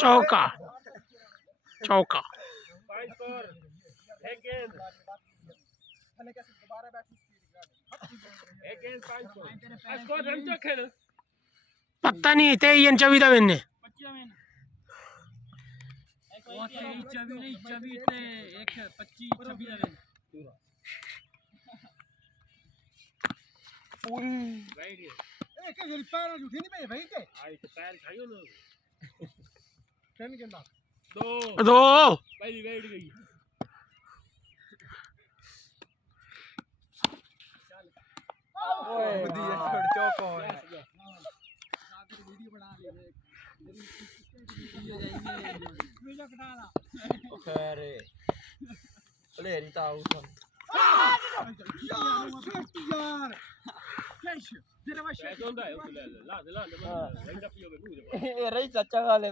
चौका चौका पता नहीं 23 ਦਾ ਮੈਨੇ 2 पहली बैठ गई चाचा वाले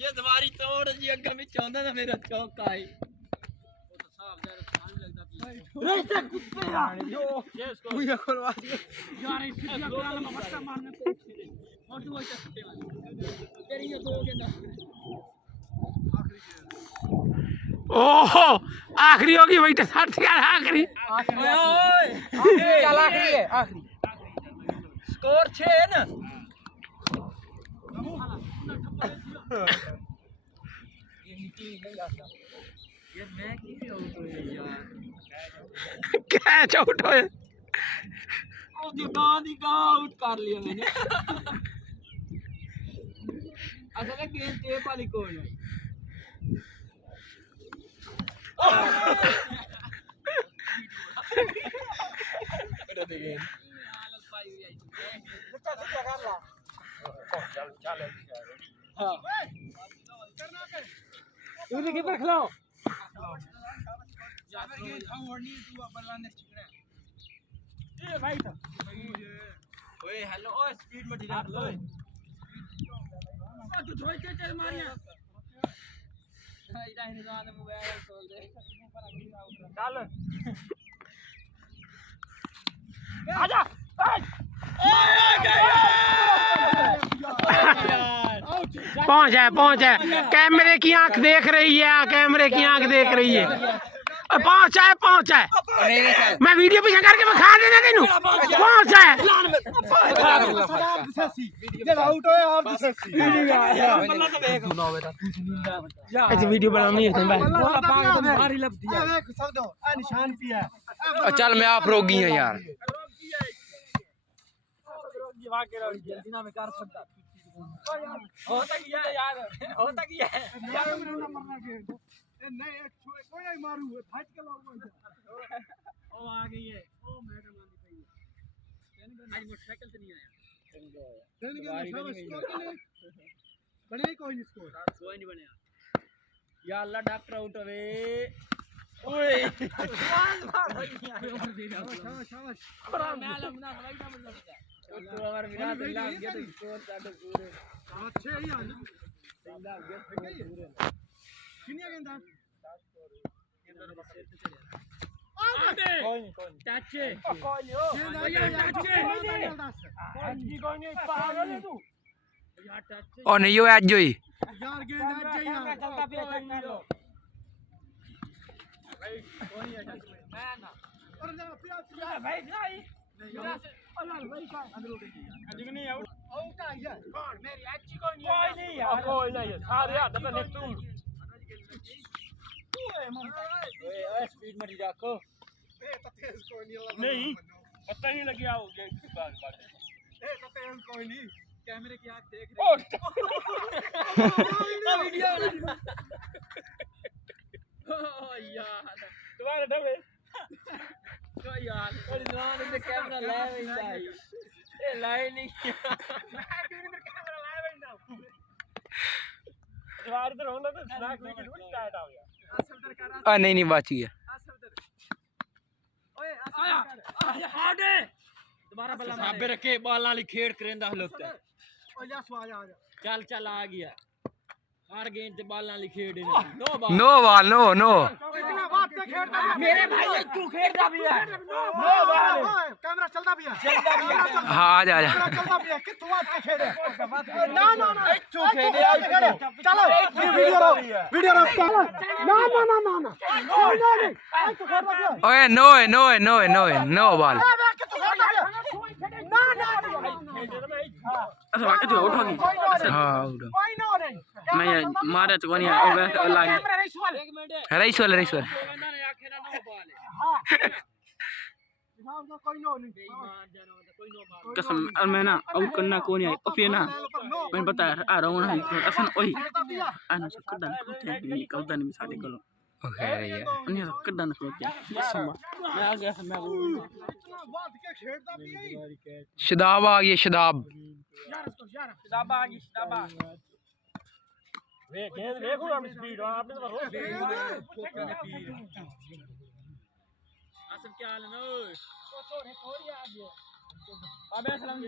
ये तुम्हारी तोड़ जी अगर में चाहता ना मेरा चौका है ओहो आखिरी होगी बेटा 60 यार आखिरी चल आखिरी है आखिरी स्कोर 6 है ना ये मैं किसी आउट हो यार कैच आउट होए ओ दुकान ही कहां आउट कर लिया मैंने असल में गेम टेप वाली कोई नहीं उधर देखिए चल चल हां तू देखिए पर खिलाओ जाकर के हम वरनी तू अपना ने चिकना ए भाई था ओए हेलो ओ स्पीड में रख लो तू छोड़ के चल मारिया इधर ही जान मोबाइल खोल दे चल आजा पहुंच है कैमरे की आंख देख रही है कैमरे की आंख देख रही है पहुंच है मैं वीडियो पीछे करके मैं खा देना तेनू पहुंच है वीडियो बनानी है चल मैं आप रोगी है यार होता क्या है यार होता क्या है नहीं कोई नहीं मारू फाइट के लोग ओ आ गई है ओ मैडम आनी चाहिए आज मोटरसाइकिल से नहीं आया बने कोई नहीं स्कोर कोई नहीं बनया या अल्लाह डॉक्टर आउट हवे ओए शाबाश मैं लमना हवाई ना मतलब तो हमारा मिला दिल्ला गया तो स्कोर साडे पूरे अच्छे ही आ ना दिल्ला गया पूरे कितनी गेंद कोई नहीं चाचे कोई नहीं चाचे कोई नहीं पागल है तू यार चाचे ओ नहीं हो आज जो ही यार गेंद आज यार चलता पे चेक कर लो भाई कौन है चाचे मैं ना और ना भाई नहीं अल्लाह भाई का अंदर नहीं आउट आउट आ गया कौन मेरी अच्छी कोई नहीं कोई नहीं सारे हाथ पे नेक्स्ट तुम ओए स्पीड में रखो नहीं पता नहीं लग गया हो गया बात कोई नहीं कैमरे की आंख देख रही वीडियो ओ यार तुम्हारे डबे यार रिजवान ने कैमरा लाया वैंदा ए लाए नहीं मैं कैमरा लाया वैंदा जवार इधर होंदा तो स्नैक विकेट भी टाइट आ गया असलदर कर नहीं बच गया असलदर ओए असलदर आया हाडे दोबारा बल्ला साबे रखे बाल वाली खेड़ करेंदा हलोते ओ जा सो आ जा चल चल आ गया हर गेंद ते बाल वाली खेड़ no ball no ball no no इतना बात पे खेड़ता मेरे भाई तू खेड़ता भी है नो बॉल कैमरा चलता भी है हाँ आ जा चलता भी है कितु बात पे खेड़े ना ना ना तू खेड़े आई चलो वीडियो रो ना ना ना ना ना तू खेड़ता भी है ओए नो बॉल ना ना अच्छा बाकी तो आउट हो गई हाँ आउट कोई ना नहीं मैं मारा तो नहीं हो गया लाइन रईस वाला कसम मैं ना आउट करना को नहीं और फिर ना मैं बता आ रहा हूँ ना असन ओही आना सब कदन होते हैं नहीं कदन में साले को ओके यार अन्य सब कदन होते हैं मैं आ गया मैं शदाब आ गया शदाब शदाब आ गई शदाब देखो हम स्पीड आपने तो असम क्या हाल है ना अबे सलाम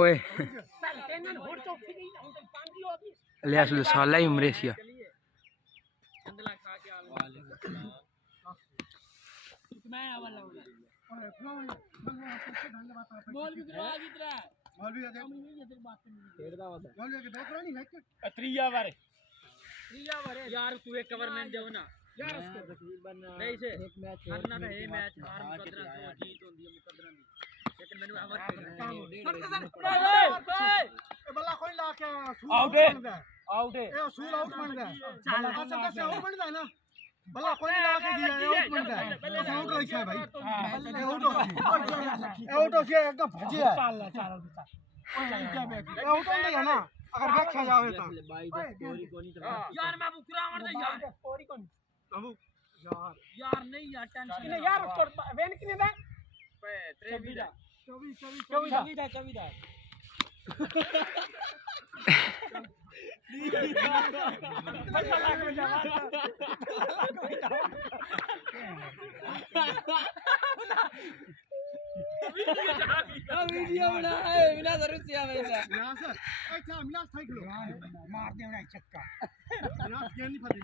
ओए ले असल साला ही उम्र से चंदला खा के हाल मैं वाला बोल भी करा इधर बोल भी आगे खेड़दा वाला बोल के दो करा नहीं है त्रिया बारे यार तू एक कवरमेंट दो ना यार उसको नहीं से एक मैच हारना तो है मैच हार मुकद्दरा तो जीत होंदी है मुकद्दरा दी लेकिन मैंने अवर बल्ला कोई ला के आउट है ए सूल आउट बन गया बल्ला का सब से आउट बन गया ना बल्ला कोई ला के दिया आउट बन गया आउट रखा है भाई आउट हो गया एकदम भजे है आउट हो गया ना अगर देखा जावे तो यार मैं बुकरा मार दे यार स्कोरी कौन बाबू यार नहीं यार टेंशन नहीं यार स्कोर वेन किने दे 24 वीडियो बना है बिना जरूरत से आवे ना सर अच्छा मिलास थाई खलो मार दे ना छक्का मिलास के नहीं फली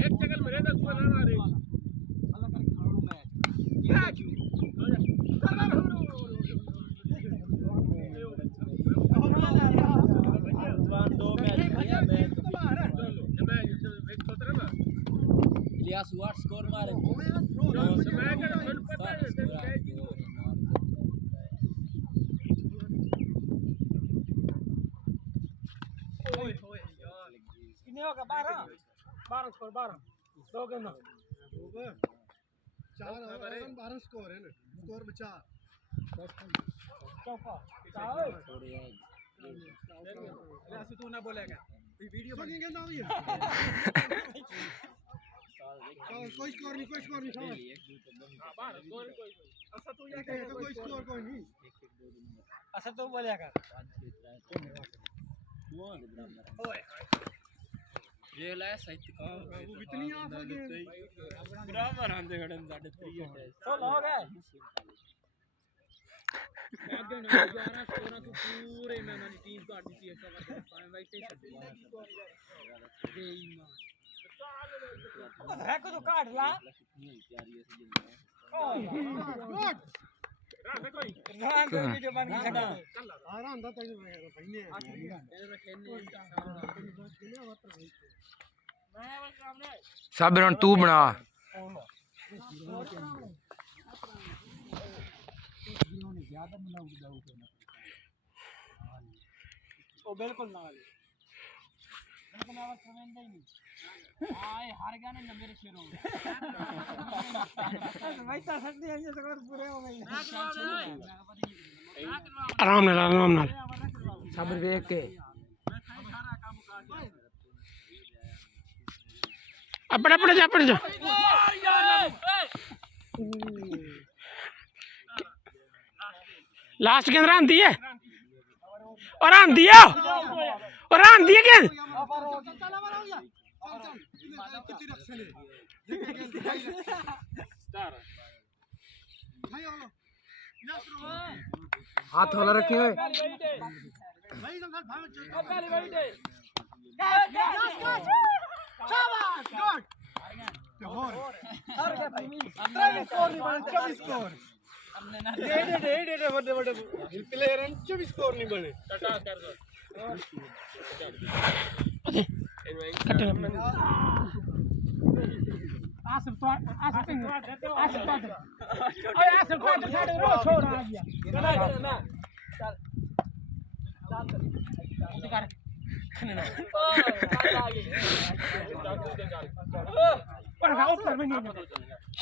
एक जगह में रहना तू ना मारे अल्लाह कर खड़ो मैं क्या इलियास व्हाट स्कोर मारे कितने होगा 12 स्कोर 12 दो गेंद 4 12 स्कोर है ना स्कोर में 4 चौका ऐसे तू ना बोलेगा वीडियो बनेगा ना ये कोई स्कोर नहीं बाहर स्कोर कोई अच्छा तू ये कोई स्कोर कोई नहीं अच्छा तू बोलेगा ओए ये ला सहित का वो इतनी आफ हो गई ग्रामर आंदे खड़े साडे 3 है तो लोग है आगे ना 11 स्कोर तो पूरे में हमारी टीम को आती है कवर वैसे ही बेईमान है को तो काट ला गुड रात कोई रात वीडियो बन गई छड़ा आराम दा तई भाई ने सब रन तू बना ओ बिल्कुल ना वाले बिल्कुल आवाज समझ नहीं हार गया ना मेरे शेरों भाई तो सकती है ये तो पूरे हो गए आराम नाल सब्र देख के अपने जा लास्ट के अंदर आंदी है और आंदी है क्या हाथ वाला रखे हुए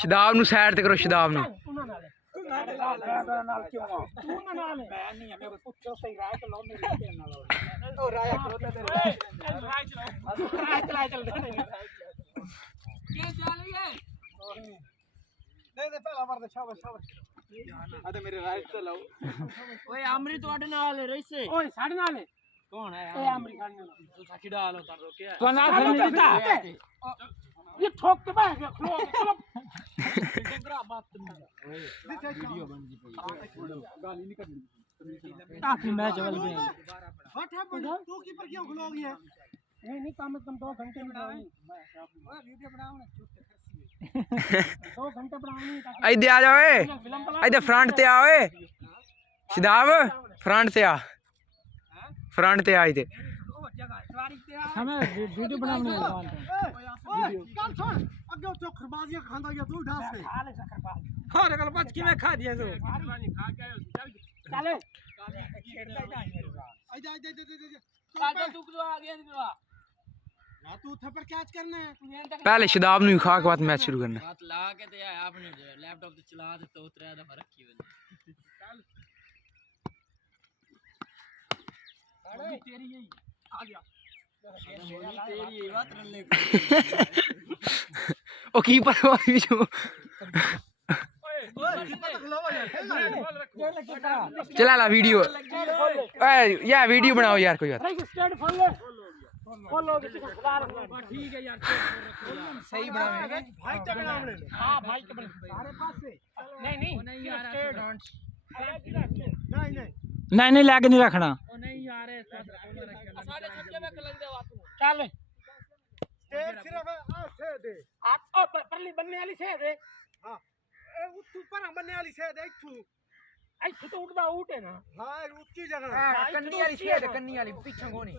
शदाब नु साइड ते करो शदाब नु मेरे राइट चलाओ ओए आमरी ਤੁਹਾਡੇ ਨਾਲ ਰਈਸੇ ਓਏ ਸਾਡੇ ਨਾਲ कौन है ए आमरी खाने तू साथी डाल उतार दो क्या तो ना फिर नहीं देता ये ठोक के बैठ गया खलो चलो डंगरा बात वीडियो बन गई गाली नहीं करनी काफी मैच चल गए हट तू कीपर क्यों खलोगी है नहीं कम से कम 2 घंटे में ओए वीडियो बनाओ ना 2 घंटे बनाओ इधर आ जाओ इधर फ्रंट ते आओ शदाब फ्रंट ते आ फ्रंट ते आई थे हमें वीडियो बनाने वाला वीडियो कल छोड़ आगे तो खरबाजियां खांदा गया तू ढास से हां कल बच के मैं खा दिया तो चले आजा तू तो आ गया ना तू थप्पड़ कैच करना है पहले शदाब नु खा के बाद मैच शुरू करना बात ला के ते आपने लैपटॉप ते चला दे तो 3 दफा रखी हुई तेरी यही आ गया तेरी यही बात रल्ले ओ कीपर वाली जो चला ला वीडियो या वीडियो बनाओ यार कोई बात फॉलो ठीक है यार सही बनावेंगे भाई क्या बनावे हां भाई के सारे पास से नहीं नहीं लेके नहीं रखना नहीं यार साढ़े छक्के में लग दे बात चल स्टेप सिर्फ आ से दे आप परली बनने वाली से दे हां ए उठू पर बनने वाली से दे इठू तो उठदा उठ है ना हां ऊंची जगह कन्नी वाली से दे कन्नी वाली पीछे कोनी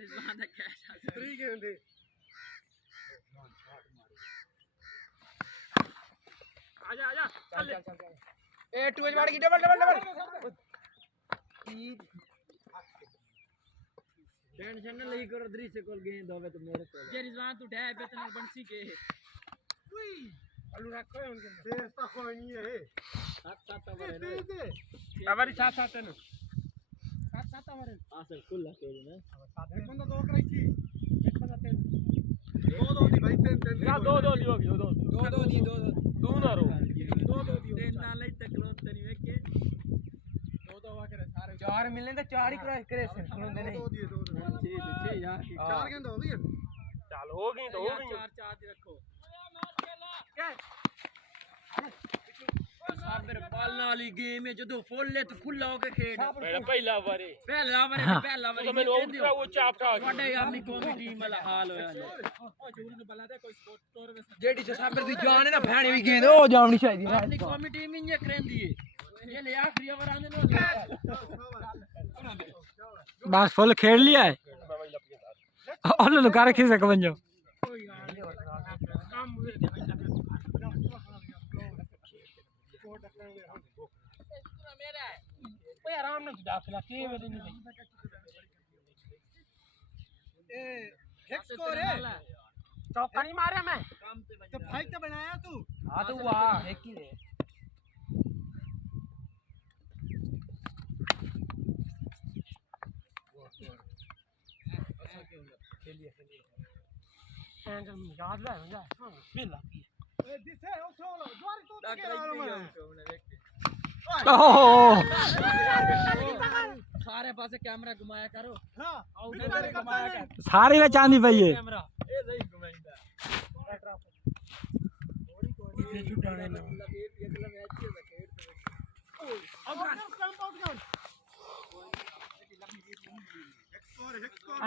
रिजवान का क्या तरी गेंदे आजा चल ए 2 एज मार की डबल टेंशन न लई करो दृश्य कोल गेंद होवे तो मेरे कोल ये रिजवान तू डै पे तना बंसी के अलू रखो उनके देश तो कोई नहीं है सात बरे हमारी साथ है ना सात बरे हां सर कुल लगे ना एक बंदा दो कराई थी एक बंदा तीन दो दी भाई तीन दो दी होगी दो ना रो तीन ना लई तक लो तनी वेखे दो वाकरे सारे चार मिलने तो चार ही क्रॉस करे सुनते नहीं छे यार चार गेंद हो गई चल हो गई तो हो गई चार रखो साबर बाल वाली गेम है जदों फुल ले तो खुला होके खेड मेरा पहला बारी तो मैंने वो चाप था ਤੁਹਾਡੇ ਆਪਣੀ ਕੌਮੀ ਟੀਮ ਵਾਲਾ ਹਾਲ ਹੋਇਆ ਨੇ ਉਹ ਜੂਰ ਨੂੰ ਬਲਾ ਦੇ ਕੋਈ ਸਪੋਰਟ ਤੋਰ ਵਿੱਚ जेडी से साबर दी जान है ना भैणे भी गेंद ओ जावनी चाहिए ਆਪਣੀ ਕੌਮੀ ਟੀਮ ਇੰਜ ਕਰਦੀ ਏ ਇਹ ਲੈ ਆਖਰੀ ओवर आने नो बस फुल खेल लिया है ओले लो कर खिसे कवंजो काम ओए आराम से दाखिला के वे नहीं भाई ए एक स्कोर है चौका नहीं मारे मैं तो भाई तो बनाया तू हां तो वाह एक ही है याद है मुझे मिल ए दिसे ओ छोड़ो द्वारी तो के रहा मैं सारे पासे कैमरा घुमाया करो हां उधर घुमाया कर सारे में चांदी भाई है कैमरा ए सही घुमाइंदा ये छुटाने ना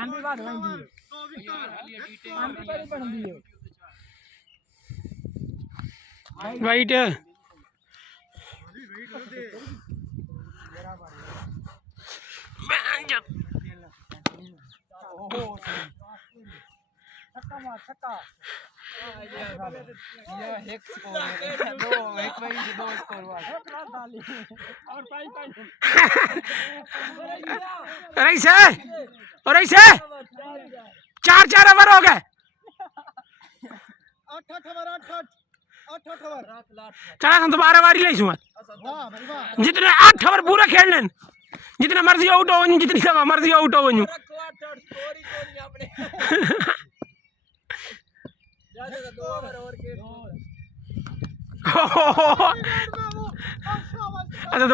आंधी बात होंगी आंधी बड़ी बनती है वाइट छक्का मार छक्का ये एक स्कोर दो एक वही दो स्कोर वाला और पाई रईसे 4 ओवर हो गए 8 ओवर चला हम दोबारा बारी ले वाह भाई वाह जितने 8 ओवर पूरा खेल लें जितना मर्जी आउट हो जितनी दफा मर्जी आउट हो अच्छा तो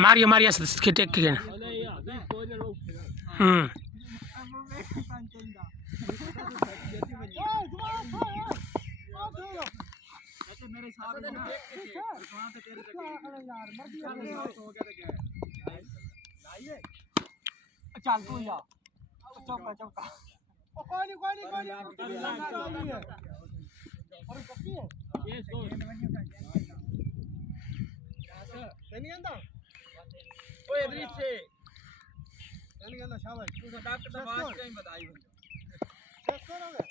मारियो मारियो के टेक के चल तू जा चौका चौका कोई नहीं और कच्ची है यस गो नहीं आंदा ओए इधर से नहीं आंदा शाबाश तू डॉक्टर का बात कहीं बताई चेक करोगे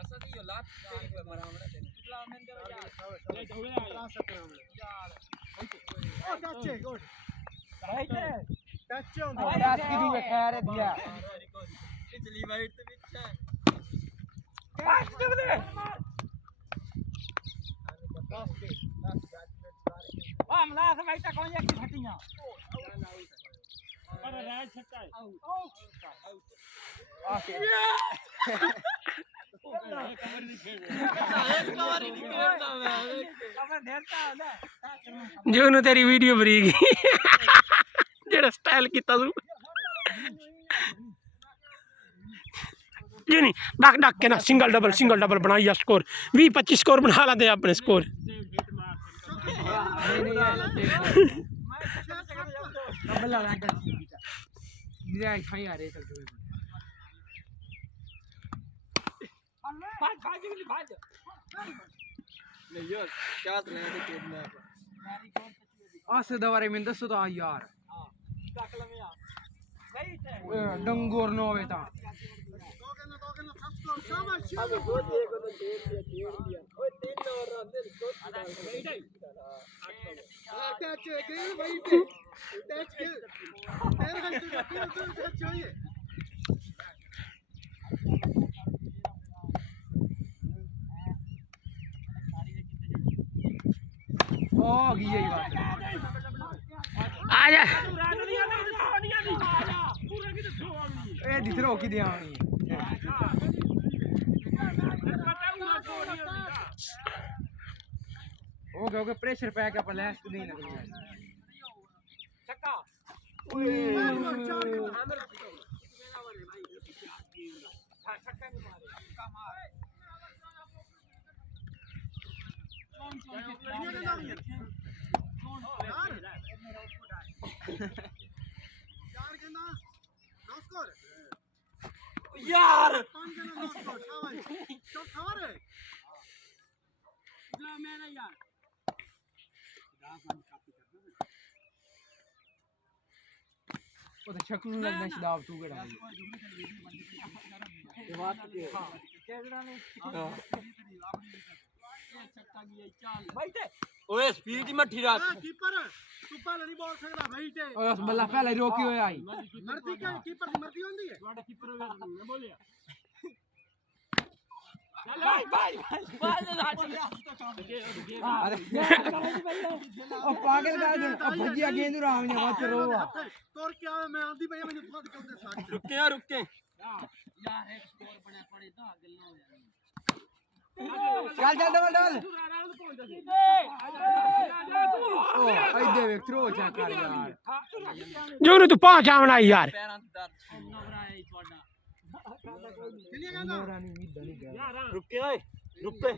असद ये लात तेरी पे मरावड़ा दे इस्लाम में दे ले धोए आ सकते हम यार ओ touch good right touch on the की भी खैर दिया पिछली वाइट तो पीछे कैच कर दे हमला से बैठा कौन एक की फटियां अरे राज छक्का है आउट ओके कवर नहीं खेलता मैं कवर ढेरता है ना जो नु तेरी वीडियो बरीगी जेड़ा स्टाइल कीता तू ये नहीं डक डक के ना सिंगल डबल बनाइया स्कोर 20-25 स्कोर बना लाते अपने स्कोर दवारे में दसो तो यार डंगोर नो होवे ता आजा ए दिसरो की दिया ओके ओके प्रेशर पे आके अपन लास्ट नहीं ना छक्का यार ਉਹ ਤਾਂ ਸ਼ਕਲ ਨੂੰ ਲੱਗਦਾ ਸ਼ਦਾਬ ਤੂੰ ਕਿਹੜਾ ओए स्पीड ही मठी रख कीपर तू पहले नहीं बोल सकदा भाई ते ਓਏ ਉਸ ਬੱਲਾ ਪਹਿਲੇ ਰੋਕੀ ਹੋਇਆ ਆਈ मर्जी क्या कीपर की मर्जी होंदी है ਤੁਹਾਡਾ कीपर मैं बोलिया भाई भाई भाई ਉਹ ਪਾਗਲ ਕਰ ਦੇ ਉਹ ਭੱਜਿਆ ਗੇਂਦ ਰਾਮ ਨੇ ਮਤ ਰੋਵਾ तोर क्या मैं आंदी भैया मैंने फट कर दे साथ रुक के यार एक स्कोर बना पड़े तो अगल ना हो जाए ਚੱਲ ਚੱਲ ਡਬਲ ਡਬਲ ਉਹ ਆਈਦੇ ਵੇਖ ਥਰੋ ਚੈੱਕ ਕਰ ਯਾਰ ਜੋ ਨੂੰ ਤੂੰ ਪਹੁੰਚ ਆਵਣਾ ਯਾਰ रुक के ओए रुक पे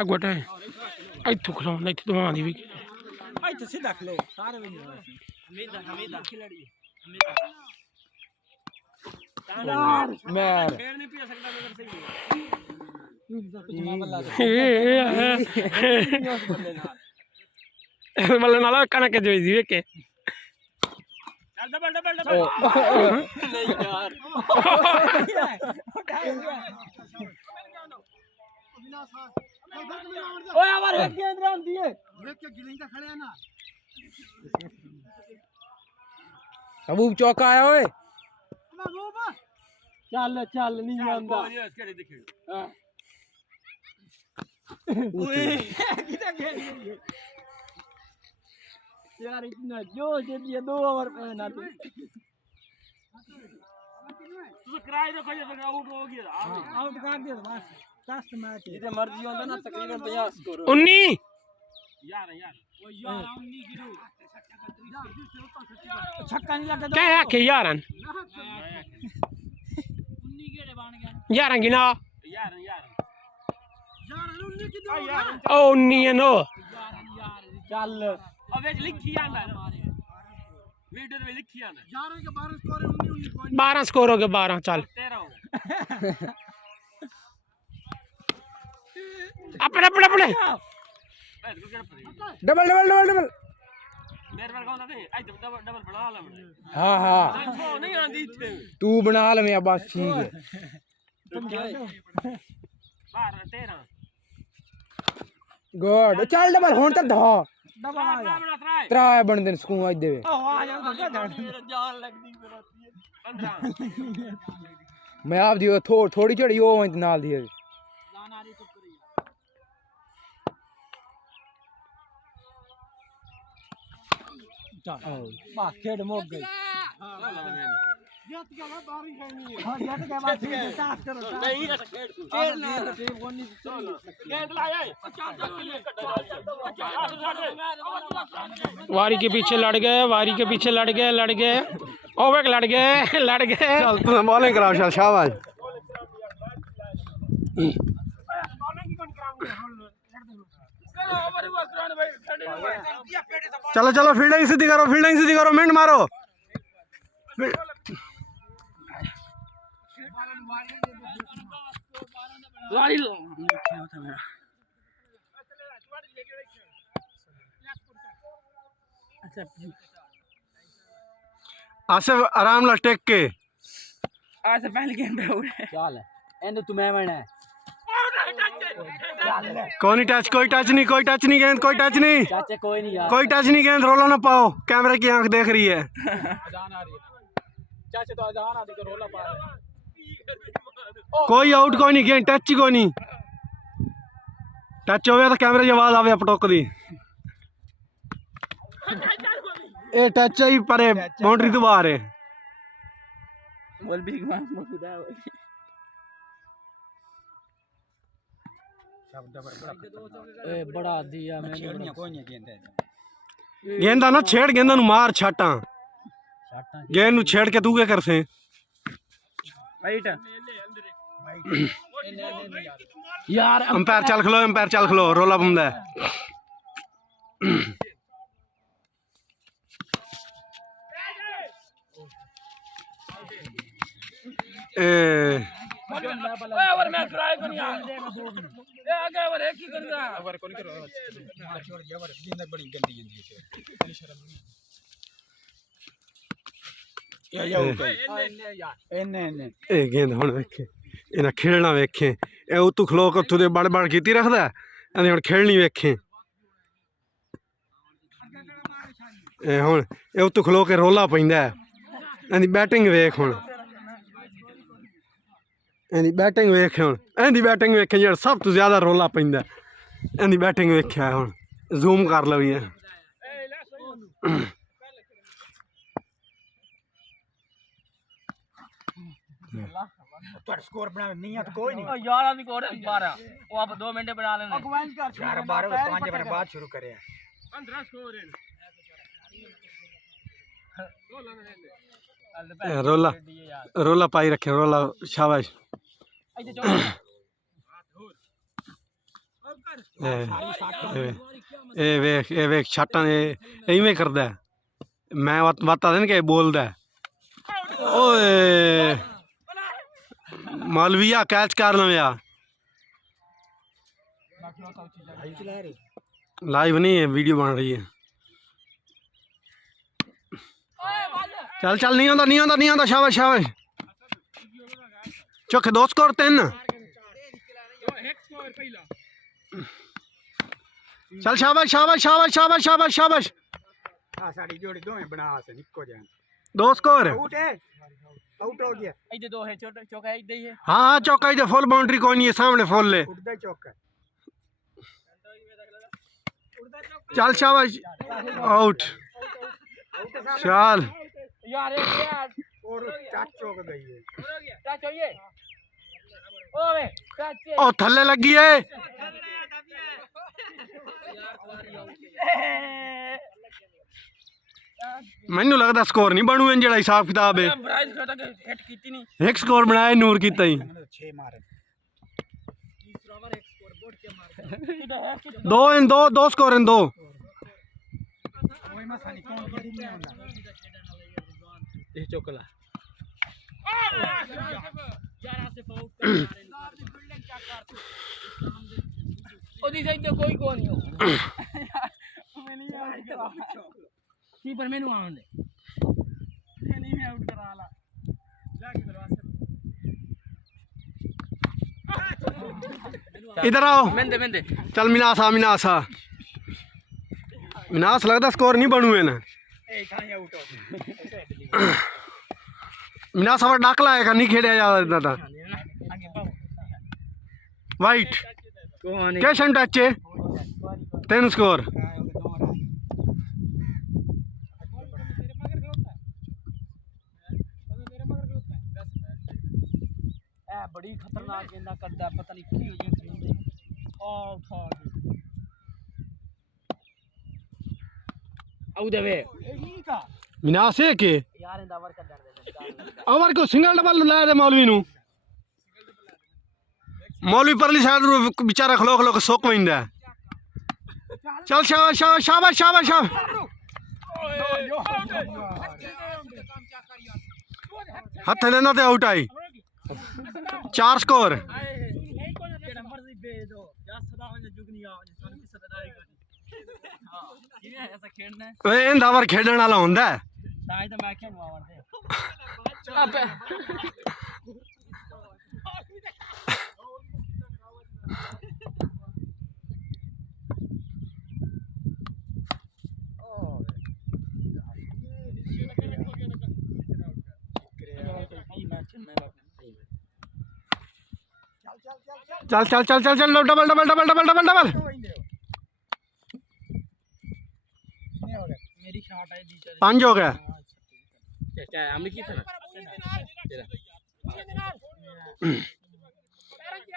ਅਗੋਟੇ ਇੱਥੋਂ ਖਲਾਉਂਦਾ ਇੱਥੇ ਦਵਾਂ ਦੀ ਵੀ ਇੱਥੇ ਸਿੱਧਾ ਖਲੋ ਸਾਰੇ ਵੀ ਹਮੀਦਾ ਖਿਲਾੜੀ ਮੈਰ ਖੇਡ ਨਹੀਂ ਪੀ ਸਕਦਾ ਮਗਰ ਸਹੀ ਮੱਲੇ ਨਾਲ ਕਣਕ ਜੋਈ ਸੀ ਵੇਖੇ ਚੱਲ ਡਬਲ ਨਹੀਂ ਯਾਰ ਓਏ ਆਵਾਰ ਵੇਖ ਕੇ ਅੰਦਰ ਆਉਂਦੀ ਏ ਵੇਖ ਕੇ ਗਿਲਿੰਗ ਦਾ ਖੜਿਆ ਨਾ ਅਬੂਬ ਚੌਕਾ ਆਇਆ ਓਏ ਚੱਲ ਚੱਲ ਨਹੀਂ ਜਾਂਦਾ ਹਾਂ ਓਏ ਕਿਦਾਂ ਖੇਡ यार इतना जो दे दिया 2 ओवर पे ना तू कराई दो कोई आउट हो गया आउट कर दिया बस टेस्ट मैच जिते मर्जी होंदा ना तकरीबन 50 स्कोर 19 यार ओ यार 19 गिरो छक्का नहीं लगदा ਕਹਿ ਆਖੇ ਯਾਰਾਂ 19 गेड़े बन गया ਯਾਰਾਂ ਗਿਣਾ यार 19 की दो ਉਹ 19 ਨੋ ਚੱਲ ਅਵੇ ਲਿਖੀ ਆਂਦਾ ਵੀਡੀਓ ਦੇ ਲਿਖੀ ਆਂਦਾ 11 ਕੇ 12 ਸਕੋਰ 19 19 12 ਸਕੋਰ ਹੋ ਗਏ 12 ਚੱਲ 13 ਆਪਣੇ ਆਪਣੇ ਆਪਣੇ ਡਬਲ ਡਬਲ ਡਬਲ ਡਬਲ ਮੇਰੇ ਵਰਗਾ ਹੁੰਦਾ ਤੇ ਅੱਜ ਡਬਲ ਬਣਾ ਲਾ ਮੈਂ ਹਾਂ ਹਾਂ ਨਹੀਂ ਆਂਦੀ ਇੱਥੇ ਤੂੰ ਬਣਾ ਲਵੇਂ ਬਸ ਠੀਕ ਹੈ 12 13 ਗੁੱਡ ਚੱਲ ਡਬਲ ਹੁਣ ਤਾਂ ਧਾ ਡਬਲ ਆ ਜਾ ਤਰਾ ਬਣਦੇ ਨੇ ਸਕੂਨ ਅੱਜ ਦੇ ਵੇ ਆ ਜਾਂਦਾ ਜਾਨ ਲੱਗਦੀ ਮੇਰਾ 15 ਮੈਂ ਆਪਦੀ ਉਹ ਥੋੜੀ ਝੜੀ ਉਹ ਨਾਲ ਦੀ ਹੈ ਜਾਨ ਆ ਰਹੀ ਚੁੱਪ ਕਰੀ ਬਾ ਖੇਡ ਮੁੱਕ ਗਈ ਜਿੱਤ ਗਿਆ ਬਾਰੀ ਖਾਣੀ ਹੈ ਹਾਂ ਜਿੱਤ ਗਿਆ ਬਾਰੀ ਟਾਸ ਕਰੋ ਨਹੀਂ ਖੇਡ ਤੂੰ ਖੇਡ ਨਾ ਟੀਮ ਕੋਨੀ ਖੇਡ ਲਾ ਏ वारी के पीछे लड़ गए वारी के पीछे लड़ गए ओ वे लड़ गए ਚੱਲ ਤੂੰ ਬੋਲਿੰਗ ਕਰਾ ਸ਼ਾਬਾਸ਼ चलो चलो फील्डिंग सीधी करो मिनट मारो वारी लो क्या होता मेरा अच्छा आसिफ आराम ना टेक के आज से पहले गेम पे उड़े ਚੱਲ ਇਹਨੂੰ ਤੂੰ ਮੈਂ ਬਣਾ कोई टच नहीं गेंद कोई टच नहीं ਚਾਚੇ ਕੋਈ ਨਹੀਂ ਯਾਰ कोई टच नहीं गेंद रोला ना पाओ कैमरे की आंख देख रही है जान आ रही है चाचे तो जान आती को रोला पा रहे कोई आउट कोई नहीं गेंद टच ही कोई नहीं टच हो गया तो कैमरे की आवाज आवे पटोक दी ए टच ही परे बाउंड्री तो बाहर है बोल भी मौजूद है ए बड़ा दिया मैंने कोई नहीं गेंदा ना छेड़ गेंदा नु मार छाटा गेंद नु छेड़ के तू क्या कर से राइट यार अंपायर चल खलो रोला बंदा है ओवर मैं ट्राई कर यार ए आगे ओवर एक ही कर रहा ओवर कौन करो छोड़ ओवर जिंदगी बड़ी गंदी गंदी है शर्म नहीं ए गेंद हुन वेखे इना खेलना वेखे ए उतू खलो के उतू दे बड़ बड़ कीती रखदा एने हुन खेलनी वेखे ए हुन ए उतू खलो के रोला पैंदा एंदी बैटिंग वेख हुन एंदी बैटिंग वेख हुन एंदी बैटिंग वेखे जेड़ा सब तो ज्यादा रोला पैंदा एंदी बैटिंग वेख्या हुन जूम कर लवी है पर स्कोर बना नहीं है तो कोई नहीं यार अभी कोड 12 वो आप 2 मिनट बना लेना यार 12 तो 5 मिनट बाद शुरू करे 15 स्कोर है रोला रोला पाई रखे रोला शाबाश ए वेख छाटा इवें करदा मैं बात आदे के बोलदा ओए मौलविया कैच कर लव्या लाइव नहीं है वीडियो बन रही है चल चल नहीं आंदा शाबाश शाबाश चौके 2 स्कोर 3 चल शाबाश शाबाश शाबाश शाबाश शाबाश शाबाश हां साडी जोड़ी दोवें बना से निको जान 2 स्कोर आउट हो गया इधर 2 है छोटा चौका इधर ही है हाँ चौका इधर फुल बाउंड्री कोई नहीं है सामने फुल ले उड़दा चौका चल शाबाश आउट चल यार और चार चौक गई है क्या चाहिए ओए टच ओ थल्ले लगी है मैनू लगता स्कोर नहीं बनू जेड़ा हिसाब किताब है हिट कीती नहीं एक स्कोर बनाया नूर कीता ही 6 मारे तीसरा बार एक स्कोर बोर्ड के मार दो स्कोर हैं 2 ओए मसानी कौन गिरी नहीं होना ये चौकला यार से फाउल कर ओदी साइड तो कोई को नहीं हो मैं नहीं आउट करा कीपर मेनू आने मैं नहीं आउट करा ला जाके दरवाजे इधर आओ मेंदे चल मिनास लगता स्कोर नहीं बनू है ना ए खाई आउट हो मिनास अब डाकला है नहीं खेड़ा जाता था white cash and touch 3 score बड़ी खतरनाक गेंदा करता पता नहीं की हो गई वे मिनास है के यार इंदा ओवर कर दे ओवर को सिंगल डबल लाया दे मौलवी नु मौलवी परली साइड बेचारा खलो के सोक वंदा चल शाबाश शाबाश शाबाश शाबाश हाथ लेना ते आउट आई 4 स्कोर इंदा ओवर खेडण वाला हुंदा चल चल चल चल चल double double double double double double मेरी शॉट है 5 हो गया क्या हमने की था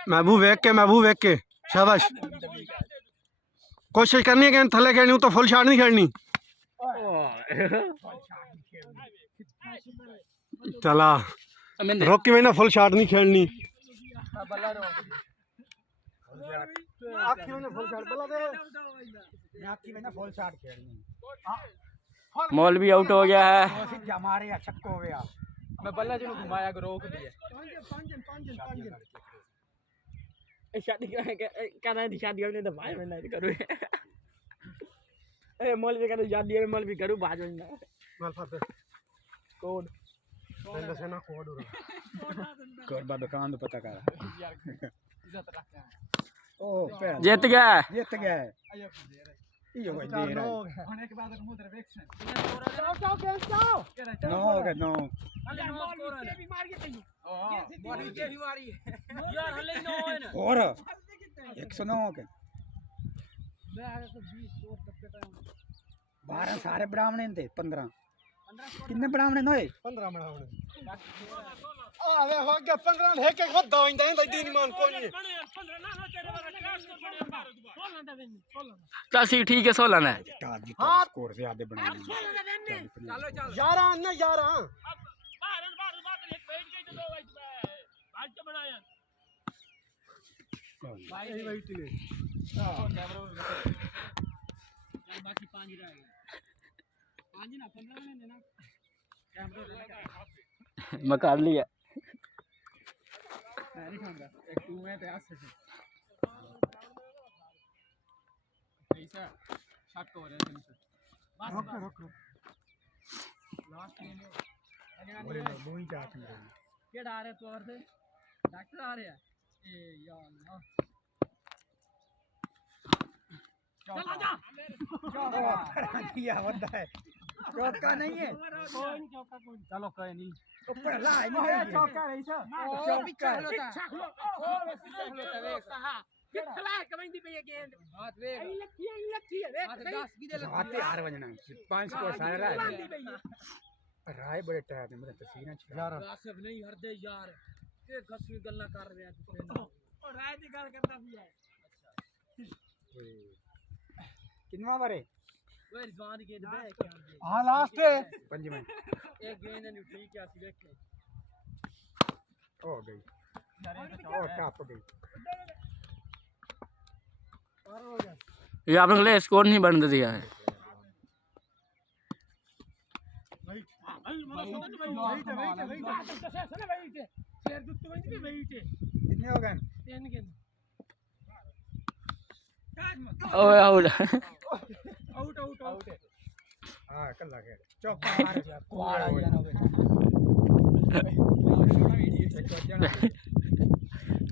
महबूब वेख के शाबाश कोशिश करनी है कि थले खेलनी तो फुल शॉट नहीं खेलनी चला रोकी मैंने फुल शॉट नहीं खेलनी आखी में फुल शॉट बल्ला दे मैं आखी में फुल शॉट खेलनी मॉल भी आउट हो गया है। हमारे छक्को हो गया मैं बल्ला जी को घुमाया को रोक दिया शादी करना है शादी करने तो भाई मैं नहीं करूँ। ए मॉल भी करूँ शादी मॉल भी करूँ बाद में माल फाते कोड से ना कोड हो रहा कोड बाद दुकान तो पता कर ओ जीत गया ये भाई दे रहा होने के बाद मुद्रा वेक्शन नो भी मार के चाहिए बॉडी के भी मारी यार हले नो है ना और 109 के 12 सारे ब्राह्मण थे 15 कितने ब्राह्मण होए 15 ब्राह्मण वे हो गया 15 है के वदा होइंदा है दिन मान कोई नहीं 15 ना तेरे वाला क्लास कर पड़े 16 ठीक है 16 है। हां स्कोर से आधे बना चलो 11 ना 11 बाहर बात एक पेज के दो भाई के बनाया भाई वेट ले हां कैमरा बाकी 5 रहेगा 5 ना 15 में देना कैमरा मैं कर लिया मैं नहीं खाऊंगा एक 2 में पे आसे से ऐसा शॉट हो रहा है रुक लास्ट में बोले ना दो ही चाट में क्या डा रहे तो और से डॉक्टर आ रहे हैं ए यार अल्लाह चल आजा किया होता है चौका नहीं है कोई नहीं चौका कोई चलो कोई नहीं ऊपर लाई नहीं चौका रही सर पीछे खलोता ओ कहा कितना है कमेंटी पे ये गेंद हाथ वे आई लक्की है देख 10 की दे आते 8 बजना 5 स्कोर सारा राय बड़े टाइम में मतलब तस्वीरें यार आसिफ नहीं हर दे यार ये घसी गल्ला कर रहे हैं दूसरे और राय दी गल करता भी है कितना बारे वो रिजवान गेंद पे हां लास्ट है पंजी में एक गेंद ने ठीक है आसिफ देख हो गई और टॉप गई ये आपने के लिए स्कोर नहीं बनने दिया है। कितने हो गए ओए आउट हां कल लगे चौका मार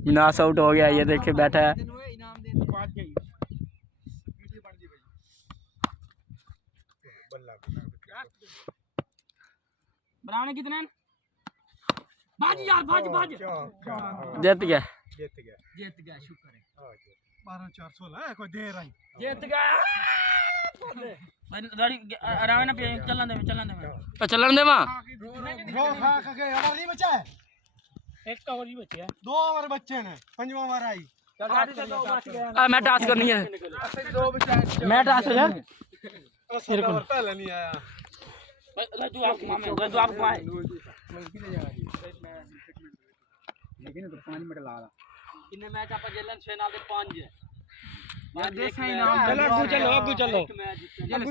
मिनास आउट हो गया ये देखिए बैठा है। बनाने कितने बाजी यार बाजी जीत गया शुक्र है 12 4 16 है कोई देर आई जीत गया गाड़ी आराम ना पे चलन दे चलन दे वहां रो खा के हमारा नहीं बचा है एक का और ही बचे है 2 ओवर बच्चे ने पंजवा ओवर आई मैं टास्क करनी है मैं टास्क है सिर को पहले नहीं आया तू आपको आए लेकिन तो 5 मिनट ला रहा कितने मैच आप जेलन 6 नाल दे 5 है यार दे सही नाम चलो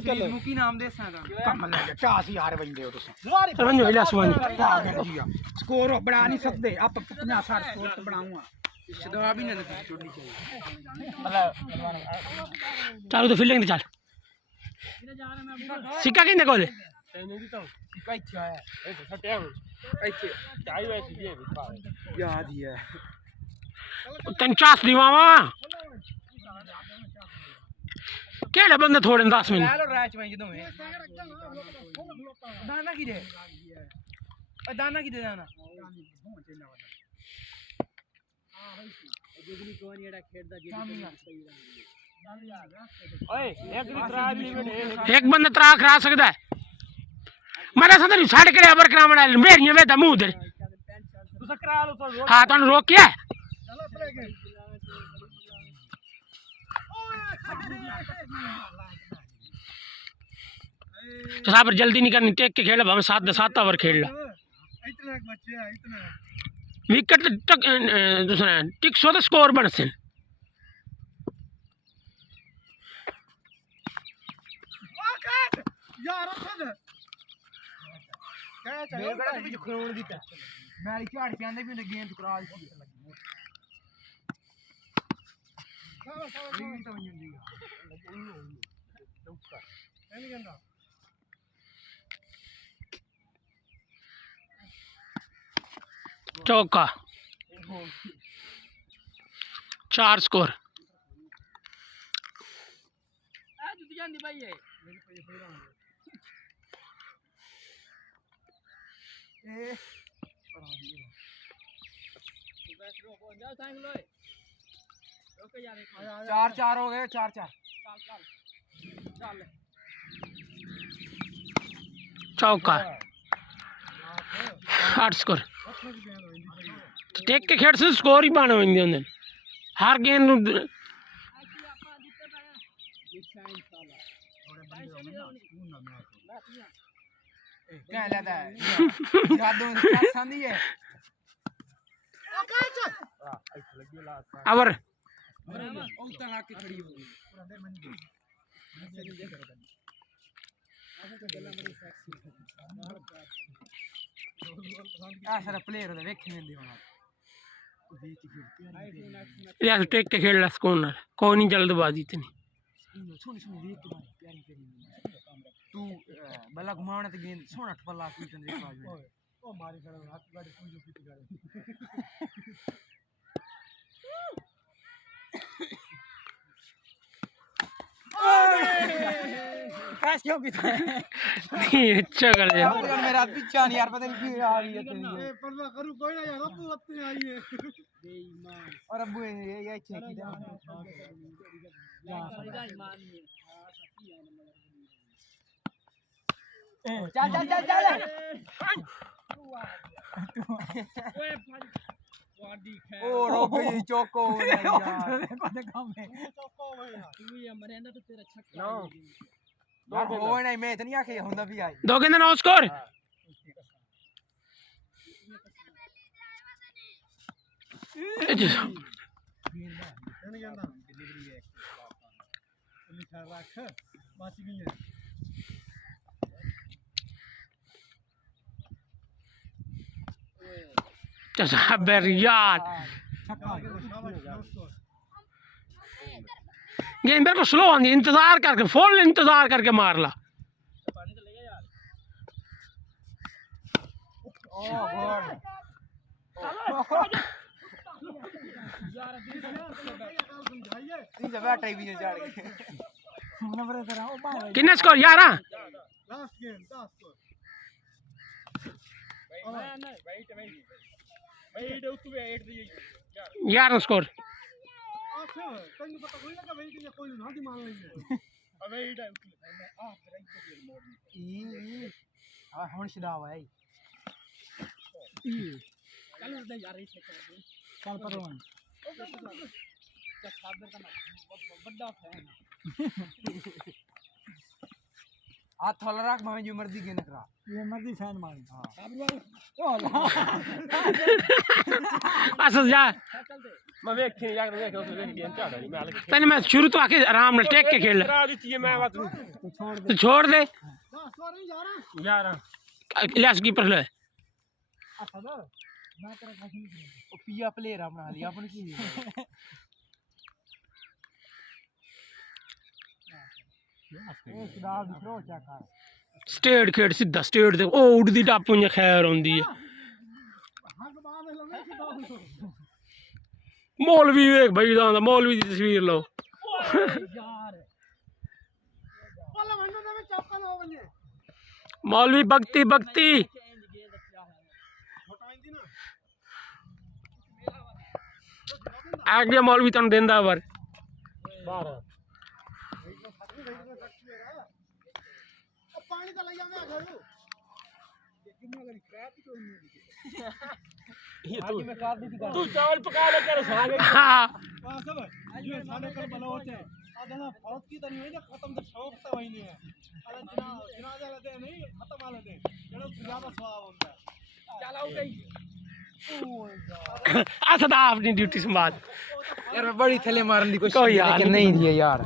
चलो मुकी नाम दे सही कम लगे 80 यार बंदे हो तुम सरपंच हो इलास वाली स्कोर बढ़ा नहीं सकते आप 50 60 स्कोर तो बढ़ाऊंगा सदवा भी नहीं छोड़नी चाहिए चालू तो फील्डिंग चल सिक्का कितने कोले याद ही है तेन चास दीवावा केड़े बंदे थोड़े 10 मिनट दाना की दे दाना एक बंदा तरा करा सकता है मेरे साथ साइड करे अबर करावण मेरी वे दा मुंह दे हां तन रोकिया पर जल्दी नहीं करनी टेक के खेल भावे 7 ओवर खेल ला इतना बच्चे है इतना विकेट दूसरा टिक्सो तो स्कोर बन सन मैं झाड़ के आंदे भी गेंद टकरा चौका 4 स्कोर चार हो गए 4 चौका 8 स्कोर टेक के खेड से स्कोर ही पाने होंगे हर गेंद क्या लेता है यादों से संदी है अवर उतना के खड़ी हो आ सारा प्लेयर होता वेखे नहीं होना यार टेक के खेल स्कोर कोई नहीं जल्दबाजी इतनी सुन देख के प्यारी तू बल्ला घुमावना तो गेंद सोना टपला की तंदे आवाज में ओ मारी कर हाथ गाड़ी तू जो पीती करे कैश क्यों पीता है अच्छा कर दिया मेरा पीछा नहीं यार पता नहीं क्यों आ रही है तेरी पर मैं करूं कोई ना यार अब्बू अपने आई है बेईमान और अब्बू ये अच्छे की चल ओ रोको ये चौको यार कोने काम है चौको भाई तू ये मरेंदा तो तेरा छक्का नो वो नहीं मैं इतनी आके होंदा भी आई 2 गेंद 9 स्कोर नहीं जानता डिलीवरी है लिखा रख बच गई है जसाबर यार गेंद बिल्कुल स्लो आंदी इंतजार करके फुल इंतजार करके मार ला कितने स्कोर 11 लास्ट गेम 10 स्कोर वेट उसमें 8 दी 11 स्कोर अच्छा तंग पता कोई लगा वेट या कोई ना दी मान लेंगे अब वेट है उसमें आ ब्रेक मोड ई आ हुन सिधा है कल दे यार इसे चल पर साबर का बड़ा फैन हाथ थोड़ा रख मैं जो मर्जी गेंद करा ये मर्जी फैन मार हां असस जा मैं देख नहीं जाकर देख उस देख गेंद चढ़ रही मैं तने मैं शुरू तो आके आराम से टेक के खेल करा दी थी मैं बात तो छोड़ दे नहीं जा रहा लेस कीपर ले अफदल मैं तेरा खास नहीं ओ पिया प्लेयर अपना लिया अपन की ए सिधा दिखरो चका स्टेट खेड सीधा स्टेट ते ओ उड़दी टापू ने खैर होंदी है मौलवी वेख भाई दा मौलवी दी तस्वीर लो यार पहले वंडो में चौका ना हो बने मौलवी भक्ति भक्ति आगे मौलवी तन देंदा वर 12 पानी तो ले जाने आ गयो कितना करी क्रैप तो ये तू चावल पका ले कर साग हां सब ये साडे कल बलोच है आ देना फौज की तनी है ना खत्म तो शौक तो वही नहीं है अरे जनाजा लगे नहीं खत्म आ लगे जेड़ा ज्यादा स्वाब होता है चल आओ गई असदा अपनी ड्यूटी संभाल यार मैं बड़ी थले मारने की कोशिश कोई की यार लेकिन नहीं थी यार।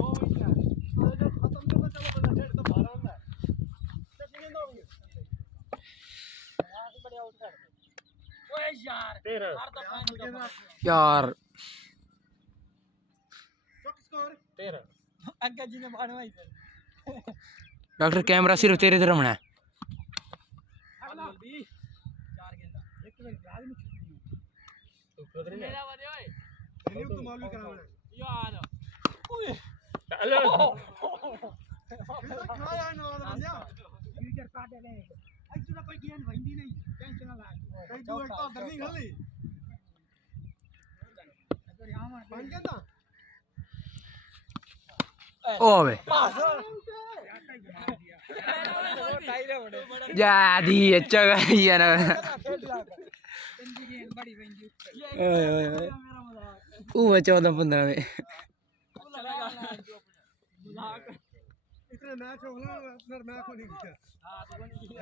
यार डॉक्टर कैमरा सिर्फ तेरे तरफ है। ओवे जा दी अच्छा यार वो 14-15 में इतने मैच हो गए अपना मैच को नहीं किया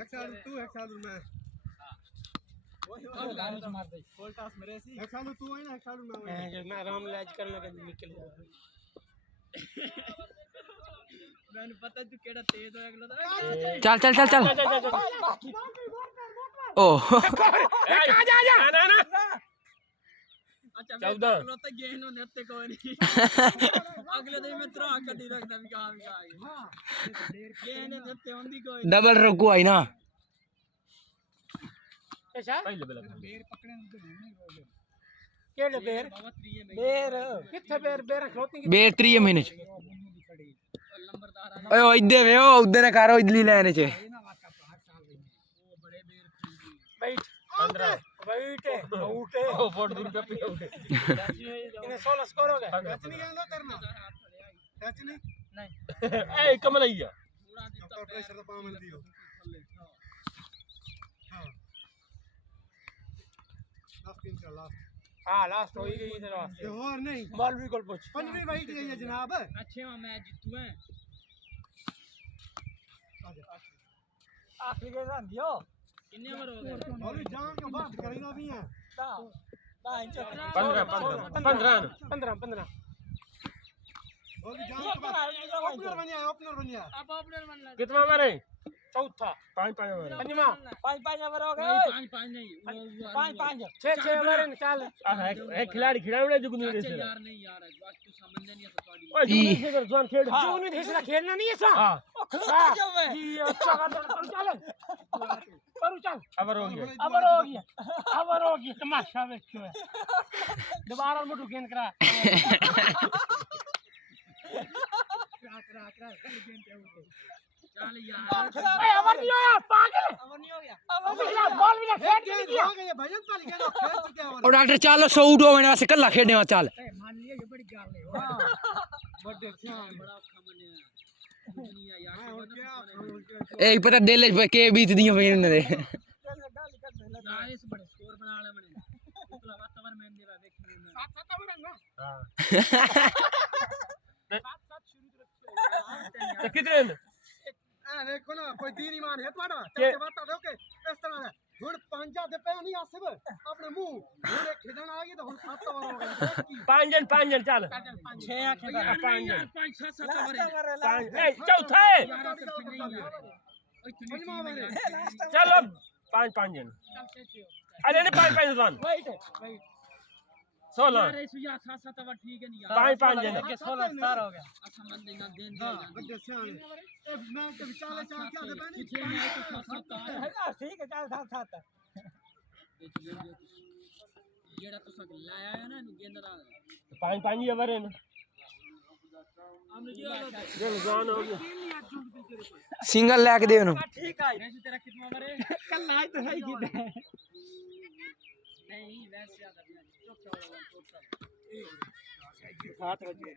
एक साल तू एक साल मैं एक साल तू है ना एक साल मैं राम लाज करने के निकल मैंने पता तू केड़ा तेज हो अगला चल चल चल चल ओ जा जा ना ना अच्छा 14 तो गेन होने ते कोई नहीं अगले दिन मैं तरा कदी रखदा भी कहां आ गया गेन नेते होंदी कोई डबल रोको आई ना कैसा पहले बेर पकड़े केड़े बेर किथे बेर खलोती बेर 3 महीने च ओए इधर वे ओ उधर करो इडली लेने च बैठ 15 बैठ उठे ओ बोर्ड दूर पे उठे इन्हें 16 स्कोर हो गए टच नहीं करना करना टच नहीं ए कमल आइया पूरा दित्ता प्रेशर तो पावन दियो हां लास्ट तीन का लास्ट हां लास्ट हो ही गई इधर लास्ट और नहीं मौलवी को पूछ 15वीं बैठ गई है जनाब अच्छे मैच जीतू है आखिरी के रन दियो कितने ओवर हो गए मौलवी जान के बात करेगा भी है 15 मौलवी जान के बात ओपनर बनिया अब ओपनर बनना कितना मारे चौथा 5 ओवर पंजवा 5 ओवर हो गए 5 नहीं 5 6 ओवर चल एक खिलाड़ी खिलाड़ी जो गुनी यार नहीं यार बात तू समझ नहीं आता थोड़ी ओए जुगनू से जोन खेल जुगनू से खेलना नहीं है सा हां खिलाता जावे जी अच्छा कर चल करू चल अबर हो गया तमाशा देखो दोबारा मुठू गेंद करा चल यार ए अबर नहीं होया पागल अबर नहीं हो गया बॉल भी हेड नहीं किया हो गया भजन पाल गया खेल चुके हैं और डॉक्टर चल 100 आउट होने वास्ते कल्ला खेलने वा चल मान लिए ये बड़ी गाल है हां बड़े सियान बड़ा खमने दुनिया यार ए पता दिल के बीत दियो भाई ने दे इस बड़े स्कोर बना ले मैंने इतना वातावरण में देवा देखने में 7-7 ओवर ना हां 7-7 शुरू तो कितने देखो ना कोई दीनी मान है तुम्हारा क्या बात है ओके इस तरह है हुन पांजा दे पे नहीं आसिब अपने मुंह हुन खेलना आ गई तो हुन 7 ओवर हो गए पांच जन चल 6 आंखें 5-7 ओवर ए चौथा है चलो 5 जन अरे नहीं 5 जन वेट 16 अरे सुया 7 ओवर ठीक है नहीं यार 5 जन 16 स्टार हो गया अच्छा मन देना देन बड़े सियाने ए मैं के विचार क्या क्या दे पानी ठीक है चल 7 जेड़ा तो सब लाया है ना गेंद ला 5 ही ओवर है ना हमने जान हो गया सिंगल लेके दे उन्हें ठीक है वैसे तेरा कितना ओवर है कल लाए तो नहीं गिरता है नहीं वैसे ज्यादा टोटल 7 बजे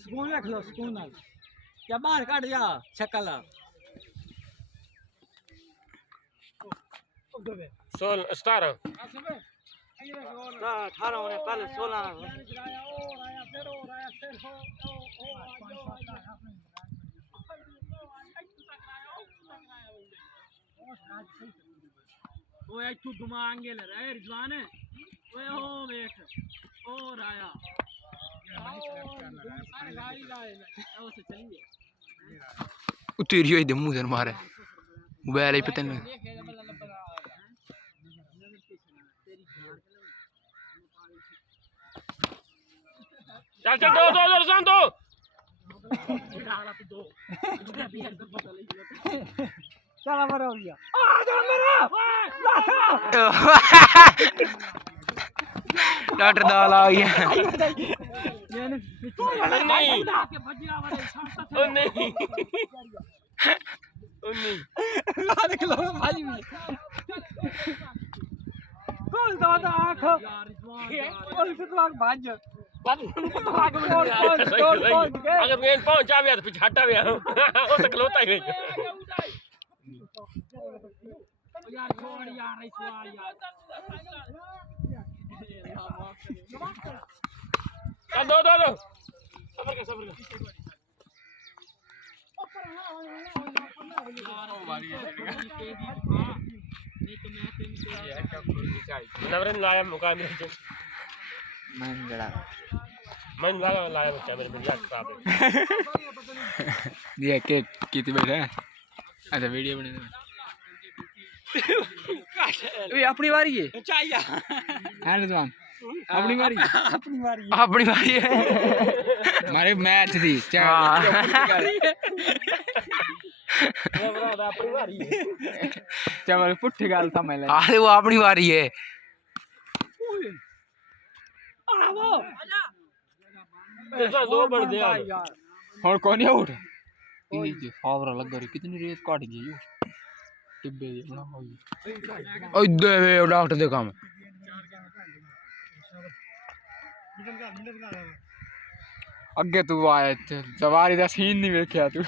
सुकून रख लो सुकून ना क्या बाहर काट जा छक्का ला 16 17 ना 18 होने कल 16 ओए तू दुमांगे ले रहा है रिजवान है ओए ओ देख और आया गाड़ी लाए ओ से चलिए तेरी होई दे मुंह से मारे मोबाइल ही पता नहीं चल चल दो दो दो रजान दो चला मरो गया डॉक्टर दाल आ गया नहीं ओ नहीं ओ नहीं लाल किलो भाजी भी कौन दादा आंख और कितना भाज अगर मैं पहुंचा भी तो पीछे हटा भी वो तो खलोता ही यार छोड़ यार ऐसा यार चल दो दो दो सबर कर नवरन लाया मुकाम में मैं लाया बच्चा मेरे मिल जाए खराब है ये केक कितने बैठे हैं अच्छा वीडियो बने ये अपनी बारी है चाहिए है रिजवान अपनी बारी अपनी बारी अपनी बारी है हमारे मैच थी चल पुट्ठी गाल समझ ले अरे वो अपनी बारी है दो बढ़ दे और कौन है उठ ये जो फावरा लग रही कितनी रेत काट गई यो टिब्बे ये बना होगी ओए दे डॉक्टर दे काम अगे तू आया सवारी दा सीन नहीं देखया तू